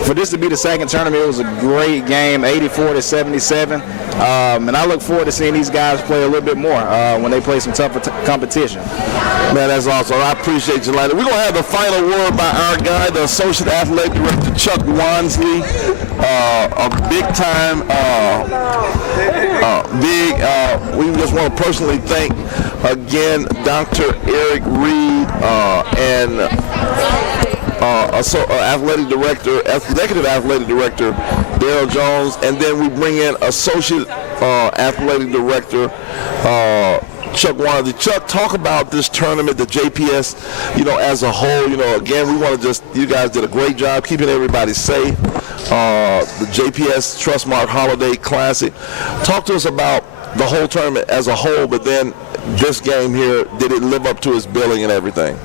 For this to be the second tournament, it was a great game, 84-77. And I look forward to seeing these guys play a little bit more when they play some tougher competition. Man, that's awesome. I appreciate you, Lionel. We're going to have the final word by our guy, the Associate Athletic Director, Chuck Wansley. A big-time, we just want to personally thank, again, Dr. Eric Reed and Executive Athletic Director, Daryl Jones, and then we bring in Associate Athletic Director, Chuck Wansley. Chuck, talk about this tournament, the JPS, as a whole. Again, we want to you guys did a great job keeping everybody safe. The JPS Trustmark Holiday Classic. Talk to us about the whole tournament as a whole, but then this game here, did it live up to its billing and everything?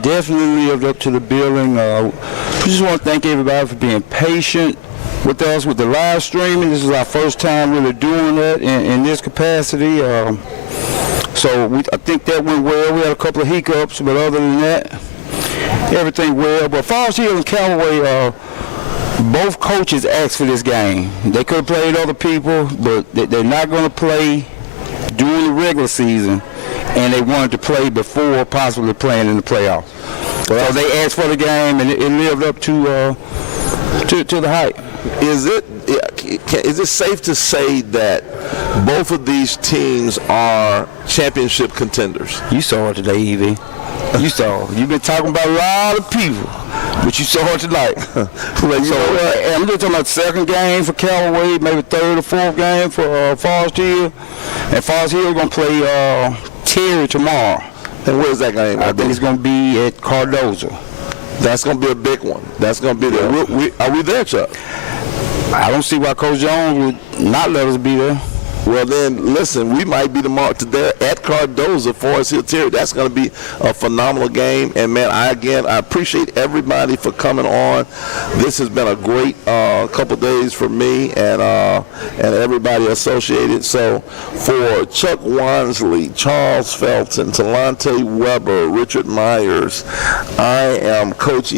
Definitely lived up to the billing. We just want to thank everybody for being patient with us with the live streaming. This is our first time really doing that in this capacity. So I think that went well. We had a couple of hiccups, but other than that, everything well. But Forest Hill and Callaway, both coaches asked for this game. They could have played other people, but they're not going to play during the regular season, and they wanted to play before possibly playing in the playoffs. So they asked for the game, and it lived up to the hype. Is it safe to say that both of these teams are championship contenders? You saw it today, Evie. You saw. You've been talking about a lot of people, but you saw it tonight. I'm just talking about the second game for Callaway, maybe third or fourth game for Forest Hill. And Forest Hill is going to play Terry tomorrow. And where's that game? I think it's going to be at Cardozo. That's going to be a big one. That's going to be there. Are we there, Chuck? I don't see why Coach Jones would not let us be there. Well, then, listen, we might be there at Cardozo, Forest Hill Terry. That's going to be a phenomenal game. And, man, I appreciate everybody for coming on. This has been a great couple days for me and everybody associated. So, for Chuck Wansley, Charles Felton, Talante Weber, Richard Myers, I am Coach E.